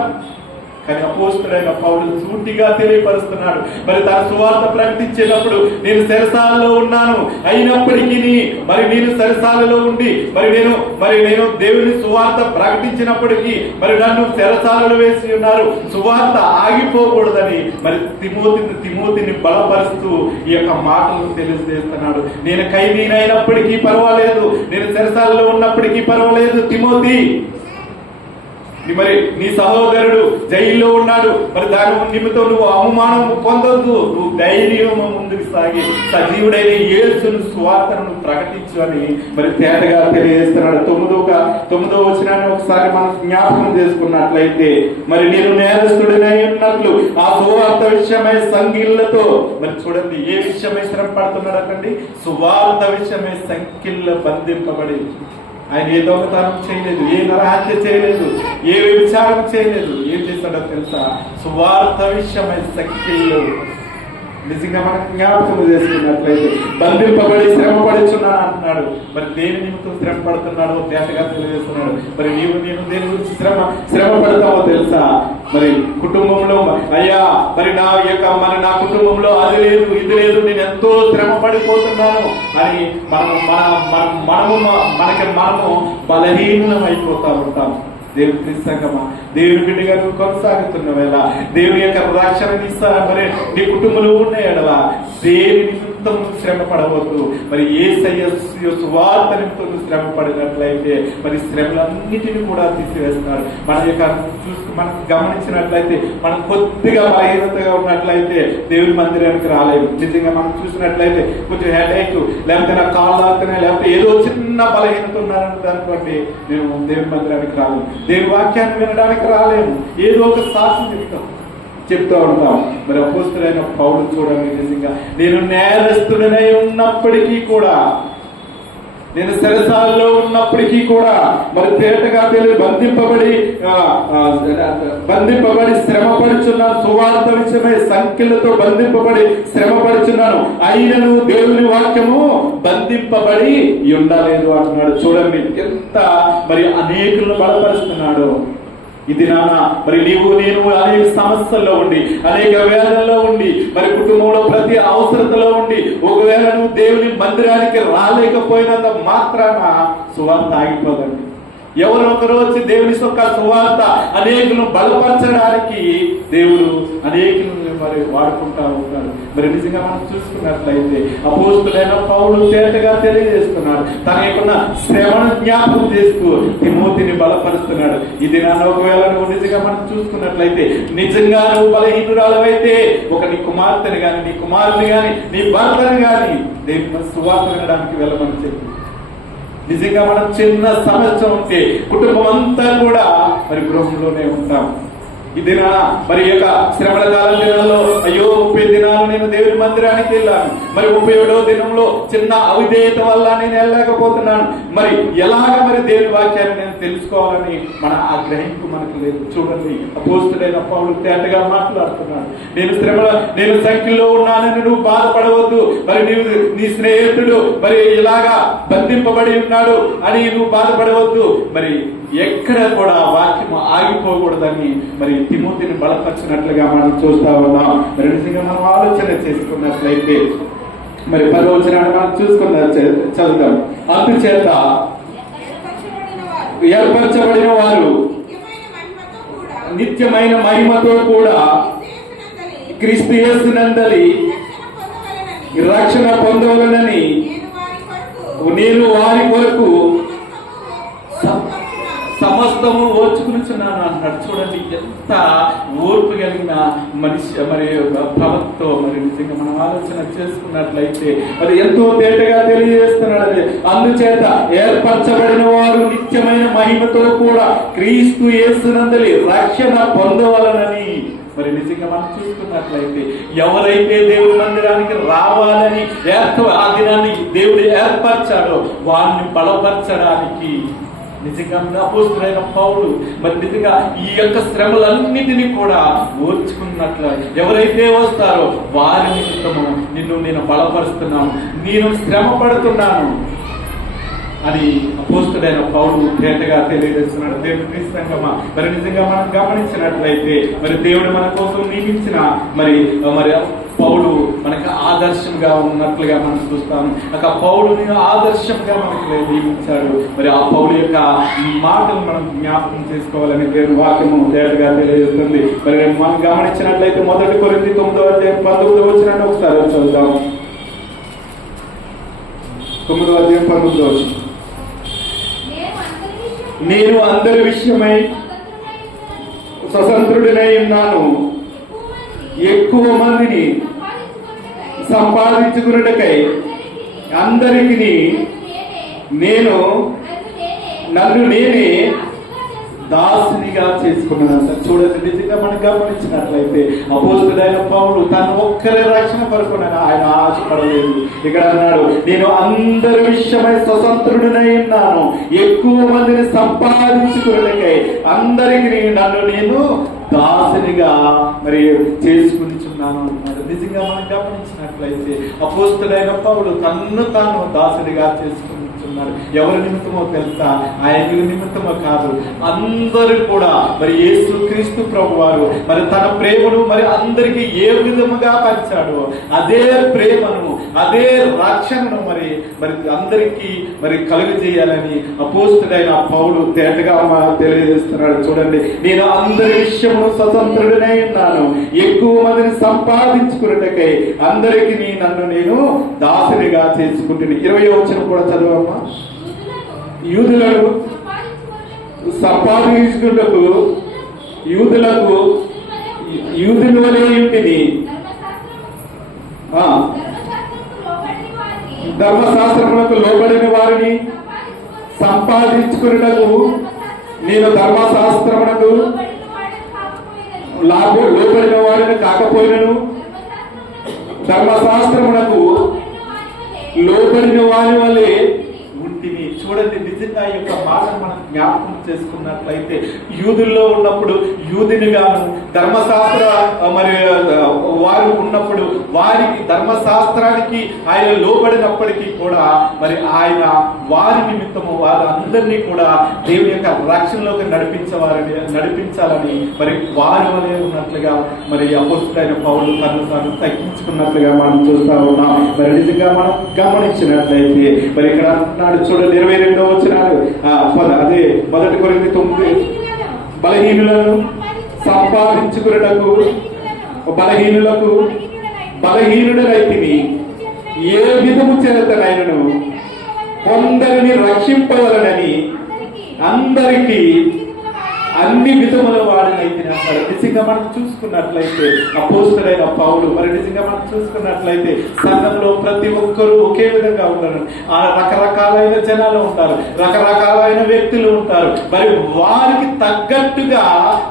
కానీ అపోస్తలుడైన పౌలు సూటిగా తెలియపరుస్తున్నాడు, మరి తన సువార్త ప్రకటించేటప్పుడు నేను చెరసాలలో ఉన్నాను, అయినప్పటికీ మరి నేను చెరసాలలో ఉండి మరి నేను దేవుని సువార్త ప్రకటించినప్పటికీ మరి నన్ను చెరసాలలో వేసి ఉన్నారు. సువార్త ఆగిపోకూడదని మరి తిమోతిని బలపరుస్తూ ఈ యొక్క మాటలను తెలియజేస్తున్నాడు. నేను ఖైదీనైనప్పటికీ పర్వాలేదు, నేను చెరసాలలో ఉన్నప్పటికీ పర్వాలేదు తిమోతి, మరి నీ సహోదరుడు జైల్లో ఉన్నాడు, మరి దాని నిమిత్తం నువ్వు అవమానం పొందొద్దు, నువ్వు ధైర్యం ముందుకు సాగి సజీవుడైన యేసును సువార్తను ప్రకటించు అని మరి తేటగా తెలియజేస్తున్నాడు. 9వ వచనాన్ని ఒకసారి మనం జ్ఞాపకం చేసుకున్నట్లయితే, మరి నేను నేరస్తుడినై ఉన్నట్లు ఆ సువార్త విషయమై సంఖ్యలతో, మరి చూడండి ఏ విషయమై శ్రమ పడుతున్నాడు అటండి, సువార్త విషయమై సంఖ్యల బంధింపబడి ఆయన ఏ దొంగతనం చేయలేదు, ఏ నరహత్య చేయలేదు, ఏ వ్యభిచారం చేయలేదు. ఏం చేశాడో తెలుసా? సువార్త విషయమై సఖ్యలు. నిజంగా మనం జ్ఞాపకం చేసుకున్నట్లయితే బంధింపబడి శ్రమ పడుచున్నాను అంటున్నాడు. మరి దేని నిమిత్తం శ్రమ పడుతున్నాడో తేటగా తెలియజేస్తున్నాడు. మరి నేను దేని గురించి శ్రమ పడతామో తెలుసా? మరి కుటుంబంలో అయ్యా మరి నా కుటుంబంలో అది లేదు ఇది లేదు, నేను ఎంతో శ్రమ పడిపోతున్నాను అని మనము బలహీనం అయిపోతా ఉంటాం. దేవుని క్రీస్తు దేవుని బిడ్డగా నువ్వు కొనసాగుతున్న వేళ దేవుని యొక్క రక్షణ మరి నీ కుటుంబంలో ఉన్న ఎడల దేని నిమిత్తం శ్రమ పడవద్దు. మరి యేసయ్య సువార్త నిమిత్తం శ్రమ పడినట్లయితే మరి శ్రమలన్నిటిని కూడా తీసివేస్తున్నాడు. మనం గమనించినట్లయితే మనం కొద్దిగా బలహీనతగా ఉన్నట్లయితే దేవుని మందిరానికి రాలేదు. నిజంగా మనం చూసినట్లయితే కొంచెం హెడేక్, లేకపోతే నా కాళ్ళు లాగుతున్నాయి, లేకపోతే ఏదో చిన్న బలహీనత ఉన్నారని అనుకోండి, నేను దేవుని మందిరానికి రాలేదు, దేవుని వాక్యాన్ని వినడానికి రాలేము, ఏదో ఒక సాక్షి చెప్తూ ఉంటాం. మరి అపోస్తలుడైన పౌలు చూడండి, నిజంగా నేను నేరస్తుడనై ఉన్నప్పటికీ కూడా, నేను సరసాలలో ఉన్నప్పటికీ కూడా మరి తేటగా తెలియ బంధింపబడి శ్రమ పడుచున్నాను. సువార్త విషయమై సంఖ్యలతో బంధింపబడి శ్రమ పడుచున్నాను, అయినను దేవుని వాక్యము బంధింపబడి ఉండలేదు అంటున్నాడు. చూడండి ఎంత మరి అనేకులను బలపరుస్తున్నాడు. ఇది నాన్న మరి నేను అనేక సమస్యల్లో ఉండి, అనేక వేదనలో ఉండి, మరి కుటుంబంలో ప్రతి అవసరతలో ఉండి, ఒకవేళ నువ్వు దేవుని మందిరానికి రాలేకపోయినంత మాత్రాన సువార్త ఆగిపోదండి. ఎవరో ఒకరు వచ్చి దేవుని యొక్క సువార్త అనేకులను బలపరచడానికి దేవుడు అనేకులను మరి వాడుకుంటా ఉంటాడు. మరి నిజంగా మనం చూసుకున్నట్లయితే అపోస్తలుడైన పౌలు తేటగా తెలియజేస్తున్నాడు. తన యొక్క శ్రమను జ్ఞాపకం చేస్తూ తిమోతిని బలపరుస్తున్నాడు. ఇది నాన్న ఒకవేళ నువ్వు నిజంగా మనం చూసుకున్నట్లయితే, నిజంగా నువ్వు బలహీనురాలవైతే నీ కుమార్తెని గాని, నీ కుమారుని గాని, నీ భర్తని గాని దేవుని సువార్త వినడానికి వెళ్ళమని చెప్పి, నిజంగా మనం చిన్న సమస్య ఉంటే కుటుంబం అంతా కూడా మరి గృహంలోనే ఉంటాం. ఈ దినాన మరి యొక్క శ్రమల కాలం దినాల్లో అయ్యో 30 దినాలు నేను దేవుని మందిరానికి వెళ్ళాను, మరి 31వ దినంలో చిన్న అవిధేయత వల్ల నేను వెళ్ళలేకపోతున్నాను, మరి ఎలాగ మరి దేవుని వాక్యాన్ని నేను తెలుసుకోవాలని మన ఆ గ్రహింపు మనకు లేదు. చూడండి అపోస్తలుడైన పౌలు తేటగా మాట్లాడుతున్నాడు. నేను సంఖ్యలో ఉన్నానని నువ్వు బాధపడవద్దు, మరి నీ స్నేహితుడు మరి ఇలాగా బంధింపబడి ఉన్నాడు అని నువ్వు బాధపడవద్దు. మరి ఎక్కడ కూడా వాక్యం ఆగిపోకూడదని మరి తిమోతిని బలపరిచినట్లుగా మనం చూస్తా ఉన్నాం. మరి నిజంగా మనం ఆలోచన చేసుకున్నట్లయితే మరి 10వ వచనాన్ని మనం చదువుతాం. అందుచేత ఏర్పరచబడిన వారు నిత్యమైన మహిమతో కూడా క్రీస్తు యేసునందలి రక్షణ పొందవలనని నేను వారి కొరకు సమస్తము ఓర్చుకునిచున్నాను అన్నాడు. చూడండి ఎంత ఓర్పు కలిగిన మనిషి మరి ప్రభుత్వం. మరి నిజంగా మనం ఆలోచన చేసుకున్నట్లయితే మరి ఎంతో తేటగా తెలియజేస్తున్నాడు. అందుచేత ఏర్పరచబడిన వారు నిత్యమైన మహిమతో కూడా క్రీస్తు యేసునందలి రక్షణ పొందవలనని. మరి నిజంగా మనం చూసుకున్నట్లయితే ఎవరైతే దేవుడి మందిరానికి రావాలని ఆ దినాన్ని దేవుడు ఏర్పరచాడో వారిని బలపరచడానికి నిజంగా అపోస్తలుడైన పౌలు మరి నిజంగా ఈ యొక్క శ్రమలన్నిటినీ కూడా ఓర్చుకున్నట్లు ఎవరైతే వస్తారో వారి నిమిత్తము నేను బలపరుస్తున్నాను, నేను శ్రమ పడుతున్నాను అని అపోస్తలుడైన పౌలు తేటగా తెలియజేస్తున్నాడు. దేవుని క్రీస్తు మరి నిజంగా మనం గమనించినట్లయితే మరి దేవుడు మన కోసం నియమించిన మరి పౌలు మనకు ఆదర్శంగా ఉన్నట్లుగా మనం చూస్తాము. ఆ పౌలుని ఆదర్శంగా మనకు నియమించాడు. మరి ఆ పౌలు యొక్క మాటలు మనం జ్ఞాపకం చేసుకోవాలని దేవుని వాక్యము తేటగా తెలియజేస్తుంది. మరి మనం గమనించినట్లయితే 1 కొరింథీ 9వ అధ్యాయం 19వ వచనాన్ని ఒకసారి చదువుతాం. 9వ అధ్యాయం 19వ వచనం. నేను అందరి విషయమై స్వతంత్రుడినై ఉన్నాను, ఎక్కువ మందిని సంపాదించుకున్నటకై అందరికి నేను నన్ను నేనే దాసునిగా చేసుకున్నదంట. చూడండి, నిజంగా మనం గమనించినట్లయితే అపోస్తలుడైన పౌలు తను ఒక్కరే రక్షణ కొరకు ఆయన ఆశపడలేదు. ఇక్కడ అన్నాడు, నేను అందరి విషయమై స్వతంత్రుడినై ఉన్నాను, ఎక్కువ మందిని సంపాదించుకునేకై అందరికి నన్ను నేను దాసునిగా మరి చేసుకునిచున్నాను అన్నాడు. నిజంగా మనం గమనించినట్లయితే అపోస్తలుడైన పౌలు తన్ను తాను దాసునిగా చేసుకున్నాడు. ఎవరి నిమిత్తమో తెలుసా? ఆయన నిమిత్తమో కాదు, అందరూ కూడా మరి యేసు క్రీస్తు ప్రభు వారు మరి తన ప్రేమను మరి అందరికి ఏ విధముగా పంచాడో అదే ప్రేమను, అదే రక్షణను మరి అందరికీ మరి కలుగజేయాలని అపోస్తలుడైన పౌలు తేటగా తెలియజేస్తున్నాడు. చూడండి, నేను అందరి విషయము స్వతంత్రుడినై ఉన్నాను, ఎక్కువ మందిని సంపాదించుకున్నట్టుకై అందరికి నన్ను నేను దాసునిగా చేసుకుంటున్నాను. 20వ వచనం కూడా చదవమ్మా. యూదులను సంపాదించుకున్నకు యూదుల వలె ఇంటిని ధర్మశాస్త్రములకు లోబడిన వారిని సంపాదించుకున్నకు నేను ధర్మశాస్త్రములకు లోబడిన వారిని కాకపోయినను ధర్మశాస్త్రమునకు లోబడిన వారి వల్లే ఉంటిని. చూడండి, నిజంగా ఈ యొక్క మాటను మనం జ్ఞాపకం చేసుకున్నట్లయితే యూదుల్లో ఉన్నప్పుడు యూదునిగాను ధర్మశాస్త్ర మరి వారు ఉన్నప్పుడు వారికి ధర్మశాస్త్రానికి ఆయన లోబడినప్పటికీ కూడా మరి ఆయన వారి నిమిత్తము వారు అందరినీ కూడా దేవుని యొక్క రక్షణలోకి నడిపించాలని మరి వారి వలె ఉన్నట్లుగా మరి అపోస్తలుడైన పౌలు తను తాను తగ్గించుకున్నట్లుగా మనం చూస్తా ఉన్నాం. మరి నిజంగా మనం గమనించినట్లయితే మరి ఇక్కడ నాడు చూడండి 22వ వచనాలు అదే 1 కొరింథీ 9 బలహీనులను సంపాదించుకున్నటకు బలహీనుడనైతిని, ఏ విధము చేతనైనను కొందరిని రక్షింపవలనని అందరికీ అన్ని విధముల వాడినైతే అంటారు. నిజంగా మనం చూసుకున్నట్లయితే అపోస్తలుడైన పౌలు మరి నిజంగా మనం చూసుకున్నట్లయితే సంఘంలో ప్రతి ఒక్కరూ ఒకే విధంగా ఉంటారు. రకరకాలైన జనాలు ఉంటారు, రకరకాలైన వ్యక్తులు ఉంటారు. మరి వారికి తగ్గట్టుగా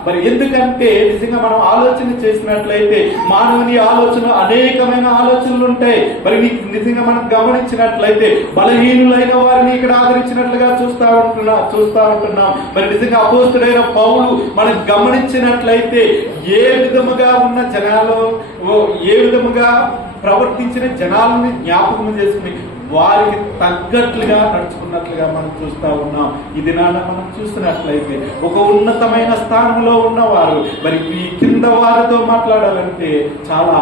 మరి ఎందుకంటే నిజంగా మనం ఆలోచన చేసినట్లయితే మానవుని ఆలోచన అనేకమైన ఆలోచనలు ఉంటాయి. మరి నిజంగా మనం గమనించినట్లయితే బలహీనులైన వారిని ఇక్కడ ఆదరించినట్లుగా చూస్తా ఉంటున్నాం. మరి నిజంగా అపోస్తలుడైన పౌలు మనం గమనించినట్లయితే ఏ విధముగా ఉన్న జనాలు ఏ విధముగా ప్రవర్తించిన జనాలని జ్ఞాపకం చేసుకుని వారికి తగ్గట్లుగా నడుచుకున్నట్లుగా మనం చూస్తా ఉన్నాం. ఇది మనం చూస్తున్నట్లయితే ఒక ఉన్నతమైన స్థానంలో ఉన్నవారు మరి ఈ కింద వారితో మాట్లాడాలంటే చాలా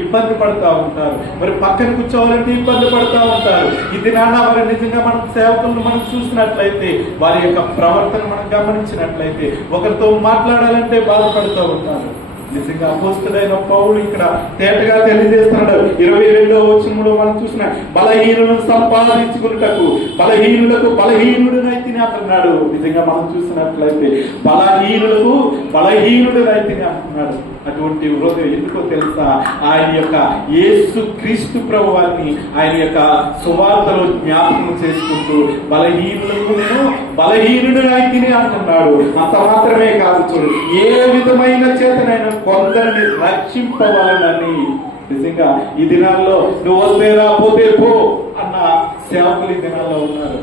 ఇబ్బంది పడుతూ ఉంటారు. మరి పక్కన కూర్చోవాలంటే ఇబ్బంది పడుతూ ఉంటారు. ఇది మరి నిజంగా మనం సేవకులను మనం చూసినట్లయితే వారి యొక్క ప్రవర్తన మనం గమనించినట్లయితే ఒకరితో మాట్లాడాలంటే బాధపడుతూ ఉంటారు. నిజంగా అపోస్తలుడైన పౌలు ఇక్కడ తేటగా తెలియజేస్తున్నాడు. 22వ వచనంలో మనం చూసిన బలహీనులను సంపాదించుకున్నటకు బలహీనులకు బలహీనుడినైతిని అంటున్నాడు. నిజంగా మనం చూసినట్లయితే బలహీనుడినైతిని అంటున్నాడు. అటువంటి హృదయం ఎందుకో తెలుసా? ఆయన యొక్క యేసు క్రీస్తు ప్రభు వారిని ఆయన యొక్క సువార్తలో జ్ఞాపకం చేసుకుంటూ బలహీనులకు నేను బలహీనుడినైతిని అంటున్నాడు. అంత మాత్రమే కాదు, చూడు, ఏ విధమైన చేతనైనా కొందరిని రక్షింపవాలని. నిజంగా ఈ దినాల్లో నువ్వు వస్తే రా, పోతే పో అన్న సేవకులు ఈ దినాల్లో ఉన్నారు.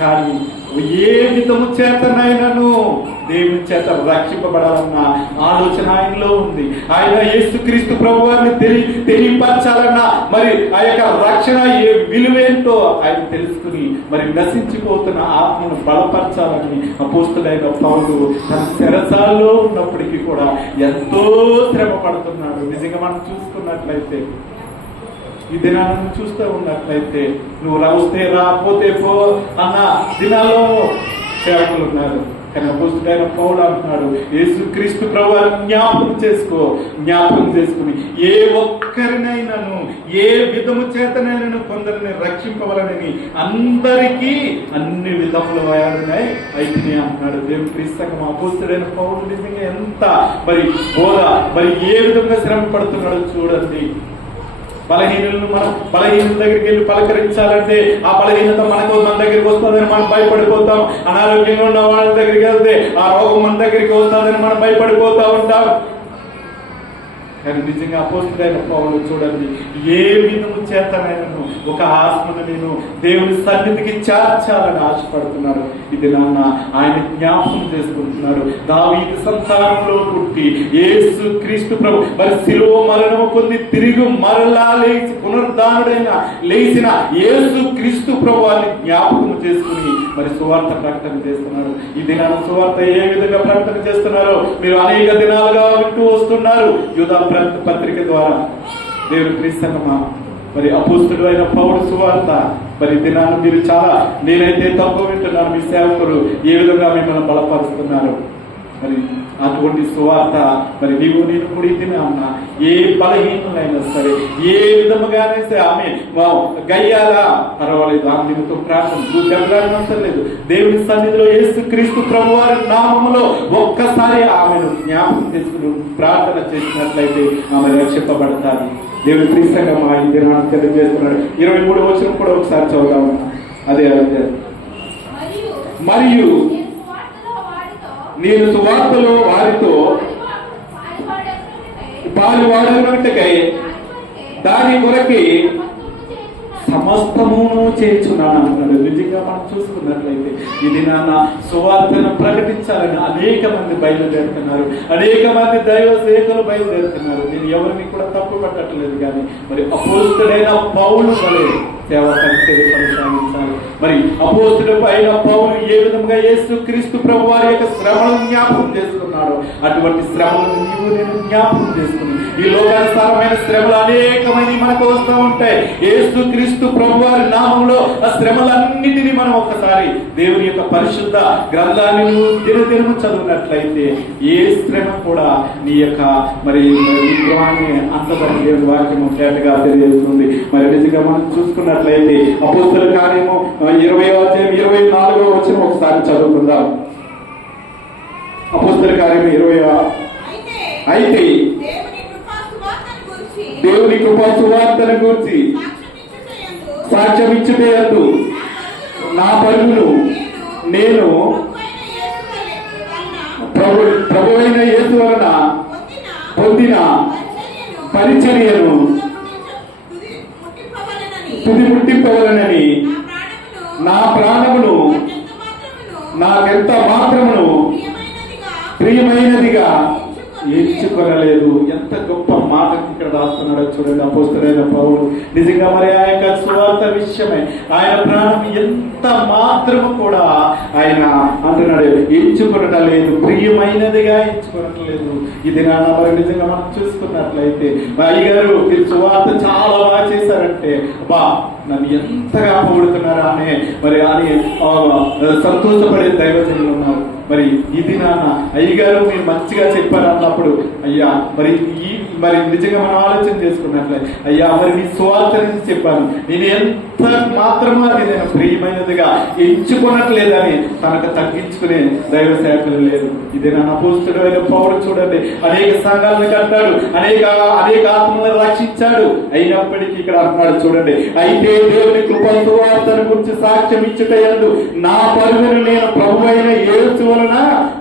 కానీ ఏ విధము చేతనైనాను దేవుని చేత రక్షింపబడాలన్న ఆలోచన ఆయనలో ఉంది. ఆయన యేసుక్రీస్తు ప్రభు వారిని తెలియపరచాలన్న మరి ఆ యొక్క రక్షణ విలువేంటో ఆయన తెలుసుకుని మరి నశించిపోతున్న ఆత్మను బలపరచాలని అపోస్తలుడైన పౌలు తన చెరసాల్లో ఉన్నప్పటికీ కూడా ఎంతో శ్రమ పడుతున్నాడు. నిజంగా మనం చూసుకున్నట్లయితే ఈ దినాలను చూస్తూ ఉన్నట్లయితే నువ్వు వస్తే రా, పోతే పో అన్న దినాల్లో సేవకులు ఉన్నారు. కానీ అపోస్తలుడైన పౌలు అంటున్నాడు, యేసుక్రీస్తు ప్రభువుని జ్ఞాపకం చేసుకుని ఏ ఒక్కరినైనాను ఏ విధము చేతనైనాను కొందరిని రక్షింపవలనని అందరికీ అన్ని విధముల వాడినై అయితేనే అంటున్నాడు. దేవుని క్రీస్తు అపోస్తలుడైన పౌలు నిజంగా ఎంత మరి బోధ మరి ఏ విధంగా శ్రమ పడుతున్నాడో చూడండి. బలహీనులను మనం బలహీనుల దగ్గరికి వెళ్ళి పలకరించాలంటే ఆ బలహీనత మన దగ్గరికి వస్తుందని మనం భయపడిపోతాం. అనారోగ్యంగా ఉన్న వాళ్ళ దగ్గరికి వెళ్తే ఆ రోగం మన దగ్గరికి వస్తుందని మనం భయపడిపోతా ఉంటాం. కానీ నిజంగా అపోస్తుడైన పౌలు చూడండి, ఏ విధము చేతనైనను ఒక ఆత్మను నేను దేవుని సన్నిధికి చేర్చాలని ఆశపడుతున్నాడు. ఇది నాన్న ఆయన జ్ఞాపకం చేసుకుంటున్నారు. దావీదు సంతానంలో పుట్టి యేసు క్రీస్తు ప్రభు మరి శిలువ మరణము పొంది తిరిగి మరలా లేచి పునరుద్ధానుడైన లేచిన యేసు క్రీస్తు ప్రభు అని జ్ఞాపకం చేసుకుని మరి సువార్త ప్రకటన చేస్తున్నారు. ఈ దినాన సువార్త ఏ విధంగా ప్రకటన చేస్తున్నారో మీరు అనేక దినాలుగా వింటూ వస్తున్నారు. యూదా పత్రిక ద్వారా దేవుని క్రీస్తు మరి అపోస్తుడు అయిన పౌలు సువార్త మరి దినాన్ని మీరు చాలా నేనైతే తక్కువ వింటున్నాను. మీ సేవకులు ఏ విధంగా మిమ్మల్ని బలపరుస్తున్నారు. మరి అటువంటి సువార్త మరి నీవు నేను కూడా తిన్నా ఏ బలహీనులైనా సరే ఏ విధముగానే సరే ఆమె గయ్యాలా పర్వాలేదు, ఆమె నిమిత్తం ప్రార్థన లేదు. దేవుని సన్నిధిలో యేసు క్రీస్తు ప్రభు వారి నామములో ఒక్కసారి ఆమెను జ్ఞాపకం చేసుకుని ప్రార్థన చేసినట్లయితే ఆమె రక్షింపబడతారు. దేవుని క్రీస్తుగా మా ఈ దినాన్ని తెలియజేస్తున్నాడు. 23వ వచనం కూడా ఒకసారి చదువుతాము. అదే మరియు నేను సువార్తలో వారితో పాలువాడకై దాని కొరకి సమస్తమును చేర్చున్నాను అంటున్నాడు. నిజంగా మనం చూసుకున్నట్లయితే ఇది నాన్న సువార్తను ప్రకటించాలని అనేక మంది బయలుదేరుతున్నారు. అనేక మంది దైవ సేవకులు బయలుదేరుతున్నారు. నేను ఎవరిని కూడా తప్పు పట్టట్లేదు. కానీ మరి అపోస్తుడైన పౌలు వలె సేవా పరిచర్య కొనసాగించాలి. మరి అపోస్తుడు అయిన పౌలు ఏ విధంగా యేసు క్రీస్తు ప్రభు వారి యొక్క శ్రమలను జ్ఞాపకం చేసుకున్నాడు, అటువంటి శ్రమలను నీవు నేను జ్ఞాపకం చేసుకుని ఈ లోకానుసారమైన శ్రమలు అనేకమంది మనకు వస్తూ ఉంటాయి. యేసు క్రీస్తు ప్రభు వారి నామంలో ఆ శ్రమలన్నిటినీ మనం ఒకసారి దేవుని యొక్క పరిశుద్ధ గ్రంథాన్ని దినదినము చదివినట్లయితే ఏ శ్రమ కూడా నీ యొక్క మరి విగ్రహాన్ని అంతదని దేవుని వాక్యము తేటగా తెలియజేస్తుంది. మరి నిజంగా మనం చూసుకున్నట్లయితే అపోస్తుల కార్యము 20వ అధ్యాయం 24వ వచనం ఒకసారి చదువుకుందాం. అపోస్తుల కార్యము 20వ అయితే దేవుని కృపా సువార్తను గురించి సాక్ష్యం ఇచ్చుటయందు నా పరుగును నేను ప్రభువైన యేసు వలన పొందిన పరిచర్యను తుది ముట్టింపవలనని నా ప్రాణమును నాకెంత మాత్రమును ప్రియమైనదిగా ఎంచుకొనలేదు. ఎంత గొప్ప మాట ఇక్కడ రాస్తున్నాడో చూడండి అపోస్తులైన పౌలు. నిజంగా మరి ఆ యొక్క సువార్త విషయమై ఆయన ప్రాణం ఎంత మాత్రము కూడా ఆయన అంటున్నాడు ఎంచుకొనటం లేదు, ప్రియమైనదిగా ఎంచుకొనటం లేదు. ఇది నాన్న మరి నిజంగా మనం చూసుకున్నట్లయితే అయ్యగారు మీరు సువార్త చాలా బాగా చేశారంటే బా నన్ను ఎంతగా పొగుడుతున్నారా అనే మరి అని సంతోషపడే దైవజనులు ఉన్నారు. మరి ఇది నాన్న అయ్యగారు మీరు మంచిగా చెప్పారు అన్నప్పుడు అయ్యా మరి నిజంగా మనం ఆలోచన చేసుకున్నట్లయితే అయ్యా మరి నీ సువార్త నుంచి చెప్పాను, నేను ఎంత మాత్రమూ అది నేను ప్రియమైనదిగా ఎంచుకున్నట్లేదని తనకు తగ్గించుకునే దైవ సేవకులు లేదు. ఇది నా అపోస్తుడు అయిన పౌలు చూడండి అనేక సంఘాలను కట్టాడు, అనేక ఆత్మలను రక్షించాడు. అయినప్పటికీ ఇక్కడ అంటున్నాడు చూడండి, అయితే దేవుని కృపా సువార్తను గురించి సాక్ష్యం ఇచ్చుటయందు నా పరుగును నేను ప్రభువైన యేసు వలన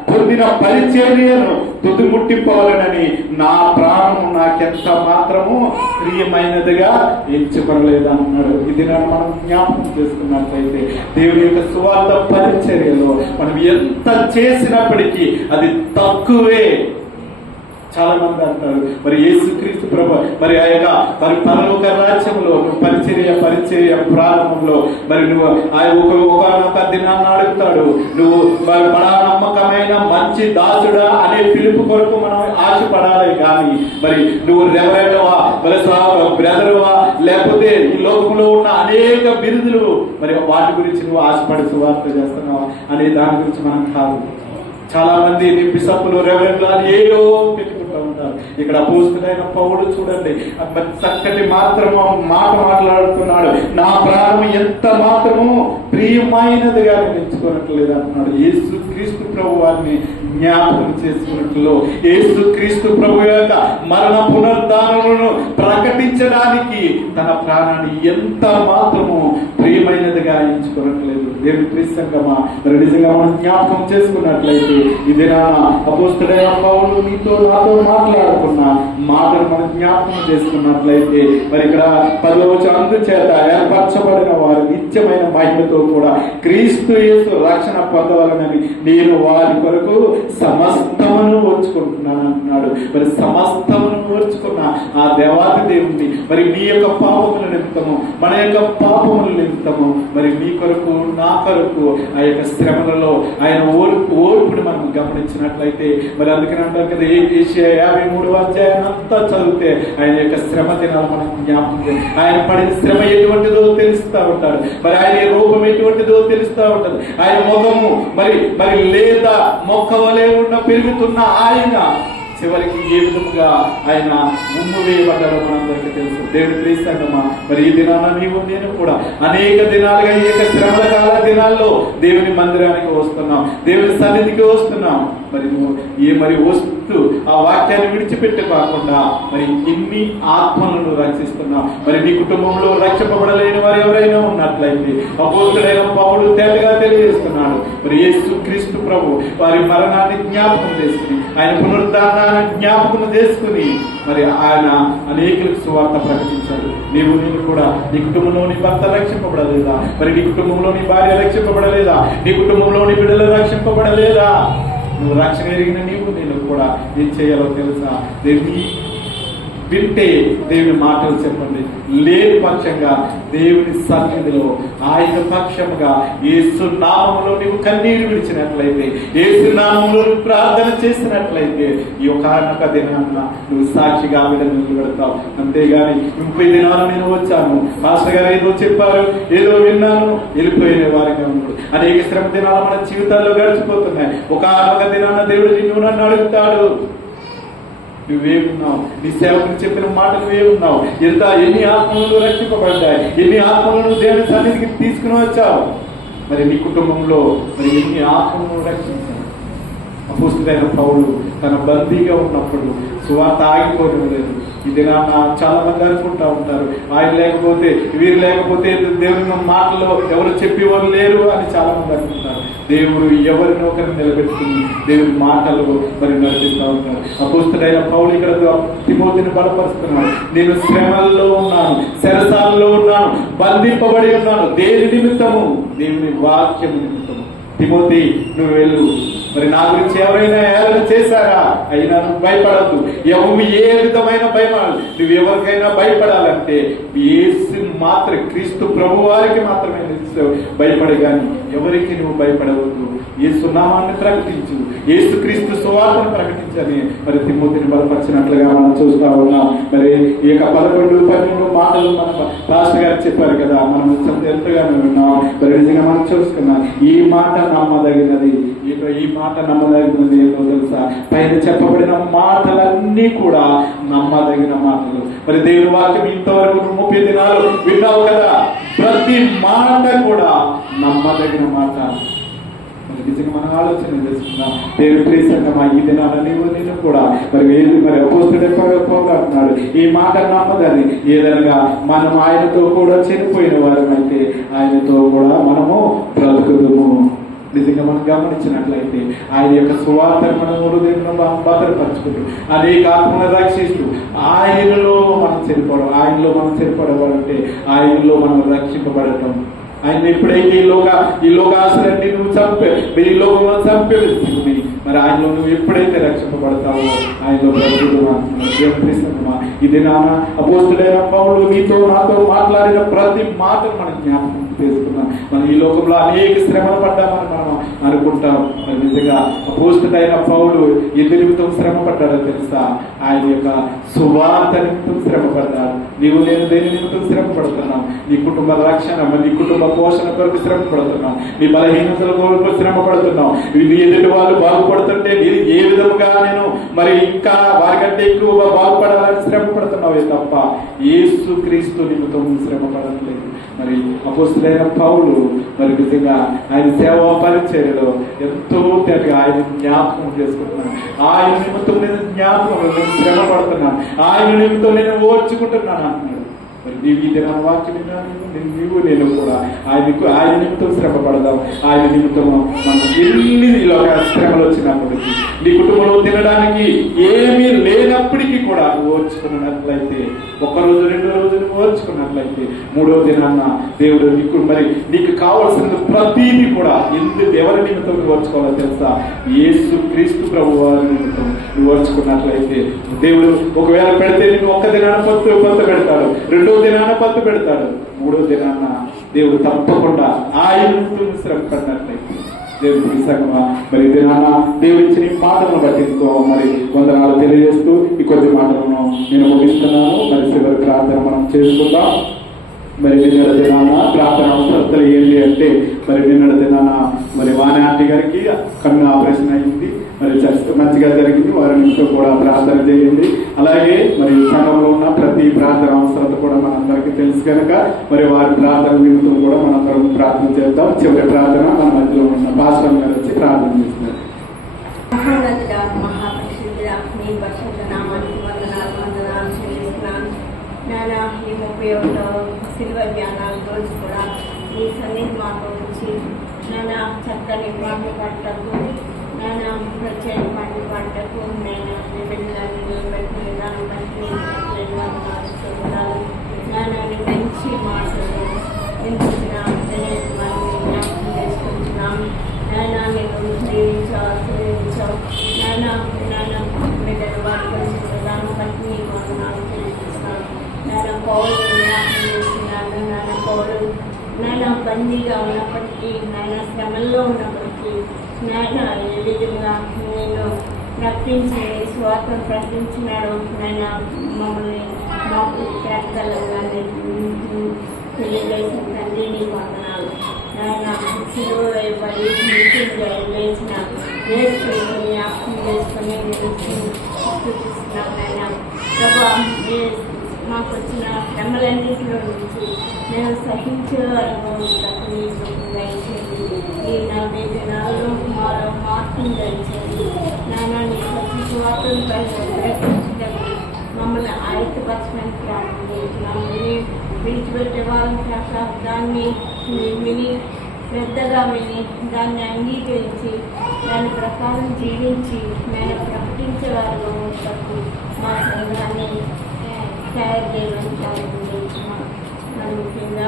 పొందిన పరిచర్యను తుది ముట్టింపవలనని నా ప్రాణము నాకెంత మాత్రము ప్రియమైనదిగా ఎంచుకోలేదు అన్నాడు. ఇది మనం జ్ఞాపకం చేసుకున్నట్లయితే దేవుని యొక్క సువార్త పరిచర్యలో మనం ఎంత చేసినప్పటికీ అది తక్కువే. చాలా మంది అంటారు మరి యేసుక్రీస్తు ప్రభు మరి ఆ యొక్క మరి పరలోక రాజ్యంలో నువ్వు పరిచర్య ప్రారంభంలో మరి నువ్వు ఒక దినాన్ని అడుగుతాడు, నువ్వు మరి బడా నమ్మకమైన మంచి దాసుడా అనే పిలుపు కొరకు మనం ఆశపడాలి. కానీ మరి నువ్వు రెవరెండవా మరి బ్రదరువా లేకపోతే ఈ లోకంలో ఉన్న అనేక బిరుదులు మరి వాటి గురించి నువ్వు ఆశపడి సువార్త చేస్తున్నావా అనే దాని గురించి మనం కాదు. చాలా మంది బిషప్పులు రెవరెండ్లు అని ఏయో పెట్టుకుంటూ ఉంటారు. ఇక్కడ అపోస్తుడైన పౌలు చూడండి, చక్కటి మాత్రము మాట మాట్లాడుతున్నాడు. నా ప్రాణం ఎంత మాత్రము ప్రియమైనదిగా ఎంచుకోనట్లేదు అంటున్నాడు. యేసు క్రీస్తు ప్రభు వారిని జ్ఞాపకం చేసుకున్నట్లు, యేసు క్రీస్తు ప్రభు యొక్క మరణ పునరుద్ధానములను ప్రకటించడానికి తన ప్రాణాన్ని ఎంత మాత్రము ప్రియమైనదిగా ఎంచుకోనట్లేదు. దేవుని ప్రిసంగమా, నిజంగా మనం జ్ఞాపకం చేసుకున్నట్లయితే ఇది నా అపోస్తుడైన పౌలు నీతో నాతో మాట్లాడుకున్న మాటలు మనం జ్ఞాపకం చేసుకున్నట్లయితే మరి ఇక్కడ 10వ వచనం, అందుచేత ఏర్పరచబడిన వారు నిత్యమైన మహిమతో కూడా క్రీస్తు యేసు రక్షణ పొందవాలని నేను వారి కొరకు సమస్తమును ఓర్చుకుంటున్నాను అంటున్నాడు. మరి సమస్తమును ఓర్చుకున్న ఆ దేవాది దేవుణ్ణి మరి మీ యొక్క పాపముల నిమిత్తము, మన యొక్క పాపముల నిమిత్తము మరి మీ కొరకు నా కొరకు ఆ యొక్క శ్రమలలో ఆయన ఓర్పుని మనం గమనించినట్లయితే మరి అందుకని అంటారు కదా, ఏషియా 53వ అధ్యాయం అంతా చదివితే ఆయన యొక్క శ్రమ దినాలు మనకు జ్ఞాపకం, ఆయన పడిన శ్రమ ఎటువంటిదో తెలుస్తూ ఉంటాడు. మరి ఆయన రూపం ఎటువంటిదో తెలుస్తూ ఉంటుంది. ఆయన ముఖము మరి లేదా మొక్క వలె ఉన్న పెరుగుతున్న ఆయన చివరికి ఏ విధముగా ఆయన ముమ్ము వేయబడ్డారో మనందరికీ తెలుసు. దేవుడి ప్రియసంగమా, మరి ఈ దినాన నీవు నేను కూడా అనేక దినాలుగా ఈ యొక్క శ్రమల కాల దినాల్లో దేవుని మందిరానికి వస్తున్నాం, దేవుని సన్నిధికి వస్తున్నాం. మరి వస్తూ ఆ వాక్యాన్ని విడిచిపెట్టి కాకుండా మరి ఇన్ని ఆత్మలను రక్షిస్తున్నాం. మరి నీ కుటుంబంలో రక్షింపబడలేని వారు ఎవరైనా ఉన్నట్లయితే అపోస్తుడైన పౌలు తేటగా తెలియజేస్తున్నాడు. మరి యేసు క్రీస్తు ప్రభు వారి మరణాన్ని జ్ఞాపకం చేసుకుని, ఆయన పునరుద్ధానాన్ని జ్ఞాపకం చేసుకుని మరి ఆయన అనేకులకు సువార్త ప్రకటించాడు. నేను కూడా నీ కుటుంబంలో నీ భర్త రక్షింపబడలేదా? మరి నీ కుటుంబంలో నీ భార్య రక్షింపబడలేదా? నీ కుటుంబంలో నీ బిడ్డలు రక్షింపబడలేదా? నువ్వు రక్షణ ఎరిగిన నేను కూడా ఏం చేయాలో తెలుసా? దేవుని వింటే దేవుని మాటలు చెప్పండి, లేని పక్షంగా దేవుని సన్నిధిలో ఆయన పక్షముగా యేసు నామములో నీవు కన్నీరు విడిచినట్లయితే, యేసు నామములో నువ్వు ప్రార్థన చేసినట్లయితే ఈ ఒకానొక దినాన్న నువ్వు సాక్షిగా నిలబెడతావు. అంతేగాని 30 దినాలు నేను వచ్చాను, మాస్టర్ గారు ఏదో చెప్పారు, ఏదో విన్నాను, వెళ్ళిపోయిన వారిగా ఉన్నాడు. అనేక శ్రమ దినాలు మన జీవితాల్లో గడిచిపోతున్నాయి. ఒకానొక దినాన్న దేవుడు నిన్ను నన్ను అడుగుతాడు, నువ్వేమున్నావు? నీ సేవకులు చెప్పిన మాటలు నువ్వేమున్నావు? ఎన్ని ఆత్మలు రక్షింపబడ్డాయి, ఎన్ని ఆత్మలను దేవుని సన్నిధికి తీసుకుని వచ్చావు? మరి నీ కుటుంబంలో మరి ఎన్ని ఆత్మలను రక్షించావు? అపోస్తుడైన పౌలు తన బందీగా ఉన్నప్పుడు సువార్త ఆగిపోలేదు. ఇది చాలా మంది అనుకుంటా ఉంటారు, ఆయన లేకపోతే వీరు లేకపోతే దేవుని మాటలో ఎవరు చెప్పేవారు లేరు అని చాలా మంది అనుకుంటారు. దేవుడు ఎవరిని ఒకరిని నిలబెట్టుకుని దేవుని మాటలు మరి నడిపిస్తూ ఉంటారు. అపోస్తుడైన పౌలు ఇక్కడ తిమోతిని బలపరుస్తున్నాడు. నేను శ్రమల్లో ఉన్నాను, చెరసాలలో ఉన్నాను, బంధింపబడి ఉన్నాను. దేని నిమిత్తము? దేవుని వాక్యము నిమిత్తము. తిమోతి, నువ్వు వెళ్ళు. మరి నా గురించి ఎవరైనా ఏదైనా చేశారా? అయినా నువ్వు భయపడద్దు. ఏ విధమైన భయం, నువ్వు ఎవరికైనా భయపడాలంటే యేసు మాత్రం, క్రీస్తు ప్రభు వారికి మాత్రమే భయపడే కానీ ఎవరికి నువ్వు భయపడవద్దు. యేసు నామాన్ని ప్రకటించు, యేసు క్రీస్తు సువార్తను ప్రకటించని మరి తిమోతిని బలపరిచినట్లుగా మనం చూస్తా ఉన్నాం. మరి ఈ యొక్క 11-12 మాటలు మన పాస్టర్ గారు చెప్పారు కదా, మనం ఎంతగానో విన్నాం. మరి నిజంగా మనం చూసుకున్నాం. ఈ మాట నమ్మదగినది. ఈ మాట నమ్మదగినది ఏంటో తెలుసా? పైన చెప్పబడిన మాటలన్నీ కూడా నమ్మదగిన మాటలు. మరి దేవుని వాక్యం ఇంతవరకు 30 దినాలు విన్నావు కదా, ప్రతి మాట కూడా నమ్మదగిన మాట. నిజంగా మనం ఆలోచన చేసుకున్నాం. దేవుని ప్రియసంగమా, ఈ దినాల నేను కూడా మరి అపోస్తుడైన పౌలు అంటున్నాడు, ఈ మాట నమ్మదని. ఏదనగా మనం ఆయనతో కూడా చనిపోయిన వారమైతే ఆయనతో కూడా మనము బ్రతుకుదుము. నిజంగా మనం గమనించినట్లయితే ఆయన యొక్క సువార్తను మనం హృదయంలో భద్రపరచుకుంటూ అనేక ఆత్మలను రక్షిస్తూ ఆయనలో మనం చనిపోవడం, ఆయనలో మనం రక్షింపబడటం. ఆయన ఎప్పుడైతే ఈ లోకాసులన్నీ నువ్వు ఈ లోకంలో చంపేస్తుంది, మరి ఆయనలో నువ్వు ఎప్పుడైతే రక్షింపబడతావో ఆయనలో బ్రతుకుతున్నా. ఇది నాన్న అపోస్తుడైన పౌలు నీతో నాతో మాట్లాడిన ప్రతి మాట మన జ్ఞాపకం తీసుకున్నాం. మనం ఈ లోకంలో అనేక శ్రమలు పడ్డామని మనం అనుకుంటాం. మరి నిజంగా అపోస్తలుడైన పౌలు ఎందు నిమిత్తం శ్రమ పడ్డాడో తెలుసా? ఆయన యొక్క సువార్త నిమిత్తం శ్రమ పడ్డాడు. నీవు నేను దేని నిమిత్తం శ్రమ పడుతున్నావు? నీ కుటుంబ రక్షణ, నీ కుటుంబ పోషణ కొరకు శ్రమ పడుతున్నావు. నీ బలహీనతల కొరకు శ్రమ పడుతున్నావు. నీ ఎదుటి వాళ్ళు బాగుపడుతుంటే ఏ విధముగా నేను మరి ఇంకా వారికంటే ఎక్కువగా బాగుపడాలని శ్రమ పడుతున్నావే తప్ప యేసు క్రీస్తు నిమిత్తం శ్రమ పడట్లేదు. మరి అపోస్తలుడైన పౌలు మరి నిజంగా ఆయన సేవా పరిచర్యలో ఎంతో తెగ ఆయన జ్ఞాపకం చేసుకుంటున్నాను. ఆయన నిమిత్తం నేను జ్ఞాపకం శ్రమ పడుతున్నాను, ఆయన నిమిత్తం నేను ఓర్చుకుంటున్నాను అంటున్నాడు. మరి నీవు ఈ దిన వాక్యం విన్నాను, నీవు నేను కూడా ఆయన నిమిత్తం శ్రమ పడదాం. ఆయన నిమిత్తం మనం ఎన్ని శ్రమలు వచ్చినప్పటికీ, నీ కుటుంబంలో తినడానికి ఏమీ లేనప్పటికీ కూడా ఓర్చుకున్నట్లయితే, ఒక్కరోజు 2 రోజులు ఓర్చుకున్నట్లయితే, 3వ దినాన్న దేవుడు నీకు కావలసిన ప్రతిదీ కూడా ఎవరి నిమిత్తం ఓర్చుకోవాలో తెలుసా? యేసు క్రీస్తు ప్రభు వారి నిమిత్తం నువ్వు ఓర్చుకున్నట్లయితే దేవుడు ఒకవేళ పెడితే నేను ఒక్క దినాన పత్తు పెడతాడు, 2వ దినాన పత్తు పెడతాడు, 3వ దినాన దేవుడు తప్పకుండా ఆయన శ్రమ పడినట్లయితే దేవుడికి సంగమా మరి దినాన దేవుడి ఇచ్చిన మాటలను బట్టి మరి వందనాలు తెలియజేస్తూ ఈ కొద్ది మాటలను నేను ముగిస్తున్నాను. మరి చివరి ప్రార్థన మనం చేసుకుందాం. మరి నిన్నటి దినాన ప్రార్థన అవసరతలు ఏంటి అంటే, మరి నిన్నటి దినాన మరి వాణి ఆంటీ గారికి కన్ను ఆపరేషన్ అయింది. మరి మంచిగా జరిగింది. వారి ఇంట్లో కూడా ప్రార్థన చేయండి. అలాగే మరి సంఘంలో ఉన్న ప్రతి ప్రార్థన అవసరత కూడా మనందరికీ తెలుసు కనుక మరి వారి ప్రార్థన నిమిత్తం కూడా మనందరం ప్రార్థన చేద్దాం. చివరి ప్రార్థన మన మధ్యలో ఉన్న పాస్టర్ గారు వచ్చి ప్రార్థన చేస్తున్నారు. నీ పరిశుద్ధ నామానికి వందనాలు చెల్లిస్తున్నాను. నానా ఈ 31వ సిల్వ ధ్యానాల రోజు కూడా నీ సన్నిధి మాతో వచ్చి నానా చక్కని పాటలు పాటకు, నానా ప్రత్యేక పాటలు పాటకు నేను బిడ్డలని నిలబెట్టిన విధానం బట్టి నానా మంచి మాటలు వినిపించిన మనం జ్ఞాపకం చేసుకుంటున్నాం. నానా నేను దీవించావు నానా నానా బిడ్డలు వారి పరిస్థితి విధానం బట్టి నీకు వందనాలు తెలియజేస్తున్నాను. నాన్న పౌరు జ్ఞాపకం చేస్తున్నాను. నాన్న పౌరు నాన్న బందీగా ఉన్నప్పటికీ, నాన్న శ్రమల్లో ఉన్నప్పటికీ, నాన్న ఏ విధంగా నేను రప్పించి స్వార్థం ప్రకటించినాడు. నాన్న మమ్మల్ని మాకు కేకలుగా తెలియజేసిన తండ్రి నీకు వందనాలు. నాయన సిలువ వేయబడి లేచిన జ్ఞాపకం చేసుకుని చూపిస్తున్నాం. నాయన ప్రభా మాకు వచ్చిన శ్రమలన్నింటిలో నుంచి నేను సహించే అనుభవం దయచేది. ఈ 40 దినాల్లో మాలో మార్పును దయచేది. నాయన నీ స్వార్థం ప్రకటించడానికి మమ్మల్ని ఆయుధపరచడానికి ప్రారంభించినాము. విడిచిపెట్టే వారం దాన్ని విని శ్రద్ధగా విని దాన్ని అంగీకరించి దాని ప్రకారం జీవించి నేను ప్రకటించే వారిలో తప్పు మా సంఘాన్ని తయారు చేయడానికి ప్రారంభించున్నాం. ముఖ్యంగా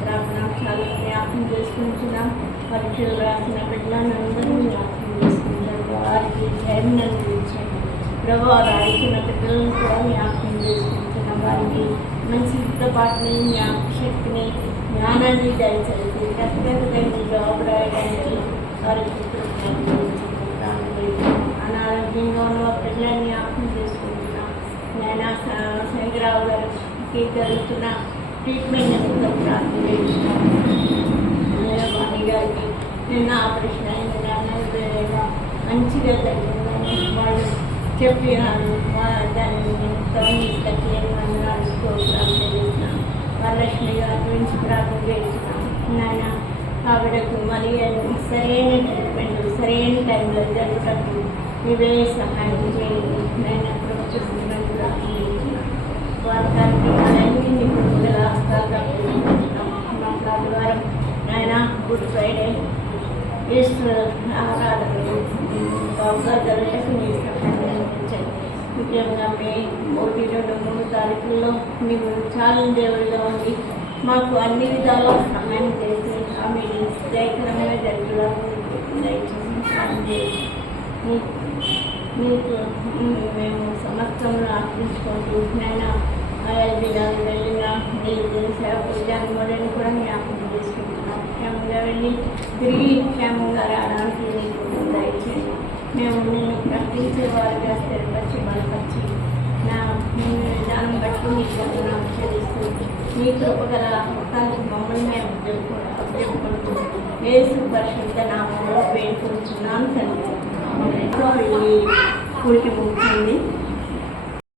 ప్రార్థనాంశాలు జ్ఞాపకం చేసుకుంటున్నాం. పరీక్షలు రాసిన బిడ్డలందరూ జ్ఞాపకం చేసుకుంటారు. వారికి జైలు అందించండి. ప్రభు రాసిన బిడ్డలను కూడా జ్ఞాపకం చేసుకుంటున్నాం. వారికి మంచి సిద్ధపాటుని, జ్ఞాపశక్తిని, జ్ఞానాన్ని దయచేసి రక్తని జాబ్ రాయడానికి వారికి అనారోగ్యంగా ఉన్న పిల్లల్ని జ్ఞాపకం చేసుకుంటున్నాం. నేను శంకరావు గారికి జరుగుతున్న ట్రీట్మెంట్ ప్రార్థిస్తున్నాను. వాణి గారికి నిన్న ఆపరేషన్ అయింది, మంచిగా జరిగిందని వాళ్ళు చెప్పినారు. దాన్ని ప్రార్థిస్తున్నాను. వరలక్ష్మి గారి గురించి ప్రార్థన చేస్తున్నాను. నాయన ఆవిడకు మరి సరైన ట్రీట్మెంట్ సరైన టైంలో జరుగుతుంది. ఇవే సహాయం చేయండి. నేను ప్రభుత్వం ప్రార్థిస్తున్నాను. వారి కార్యక్రమాలన్నీ ఇప్పుడు మొదల హస్తాలు ఆదివారం నాయన గుడ్ ఫ్రైడే ఈస్టర్ ఆరాధనలు బాగా జరగడానికి మీ సహాయం అందించండి. ముఖ్యంగా మే 1, 2, 3 తారీఖుల్లో మీరు చాలా దేవుడిగా ఉండి మాకు అన్ని విధాలా సహాయం చేసి ఆ మీటింగ్స్ జయకరమైన జరుగులా దయచేసి మీకు మేము సమస్తంలో అర్పించుకుంటూ నాయన ఆయా దినాలు వెళ్ళినా నీళ్ళు సేవకులు జన్మలను కూడా జ్ఞాపకం చేసుకుంటున్నాం. క్షేమంగా వెళ్ళి తిరిగి క్షేమంగా రావడానికి నీకు దయచేయండి. మేము నిన్ను ప్రకటించే వారిగా స్థిరపరిచి బలపరిచి విధానం బట్టి నీకు వందనాలు చెల్లిస్తూ నీ కృపగల ముఖానికి మమ్మల్ని మేము చెప్పుకుంటూ యేసు పరిశుద్ధ నామంలో వేడుకుంటున్నాను తండ్రి. వెళ్ళి కూలికి ముగింది.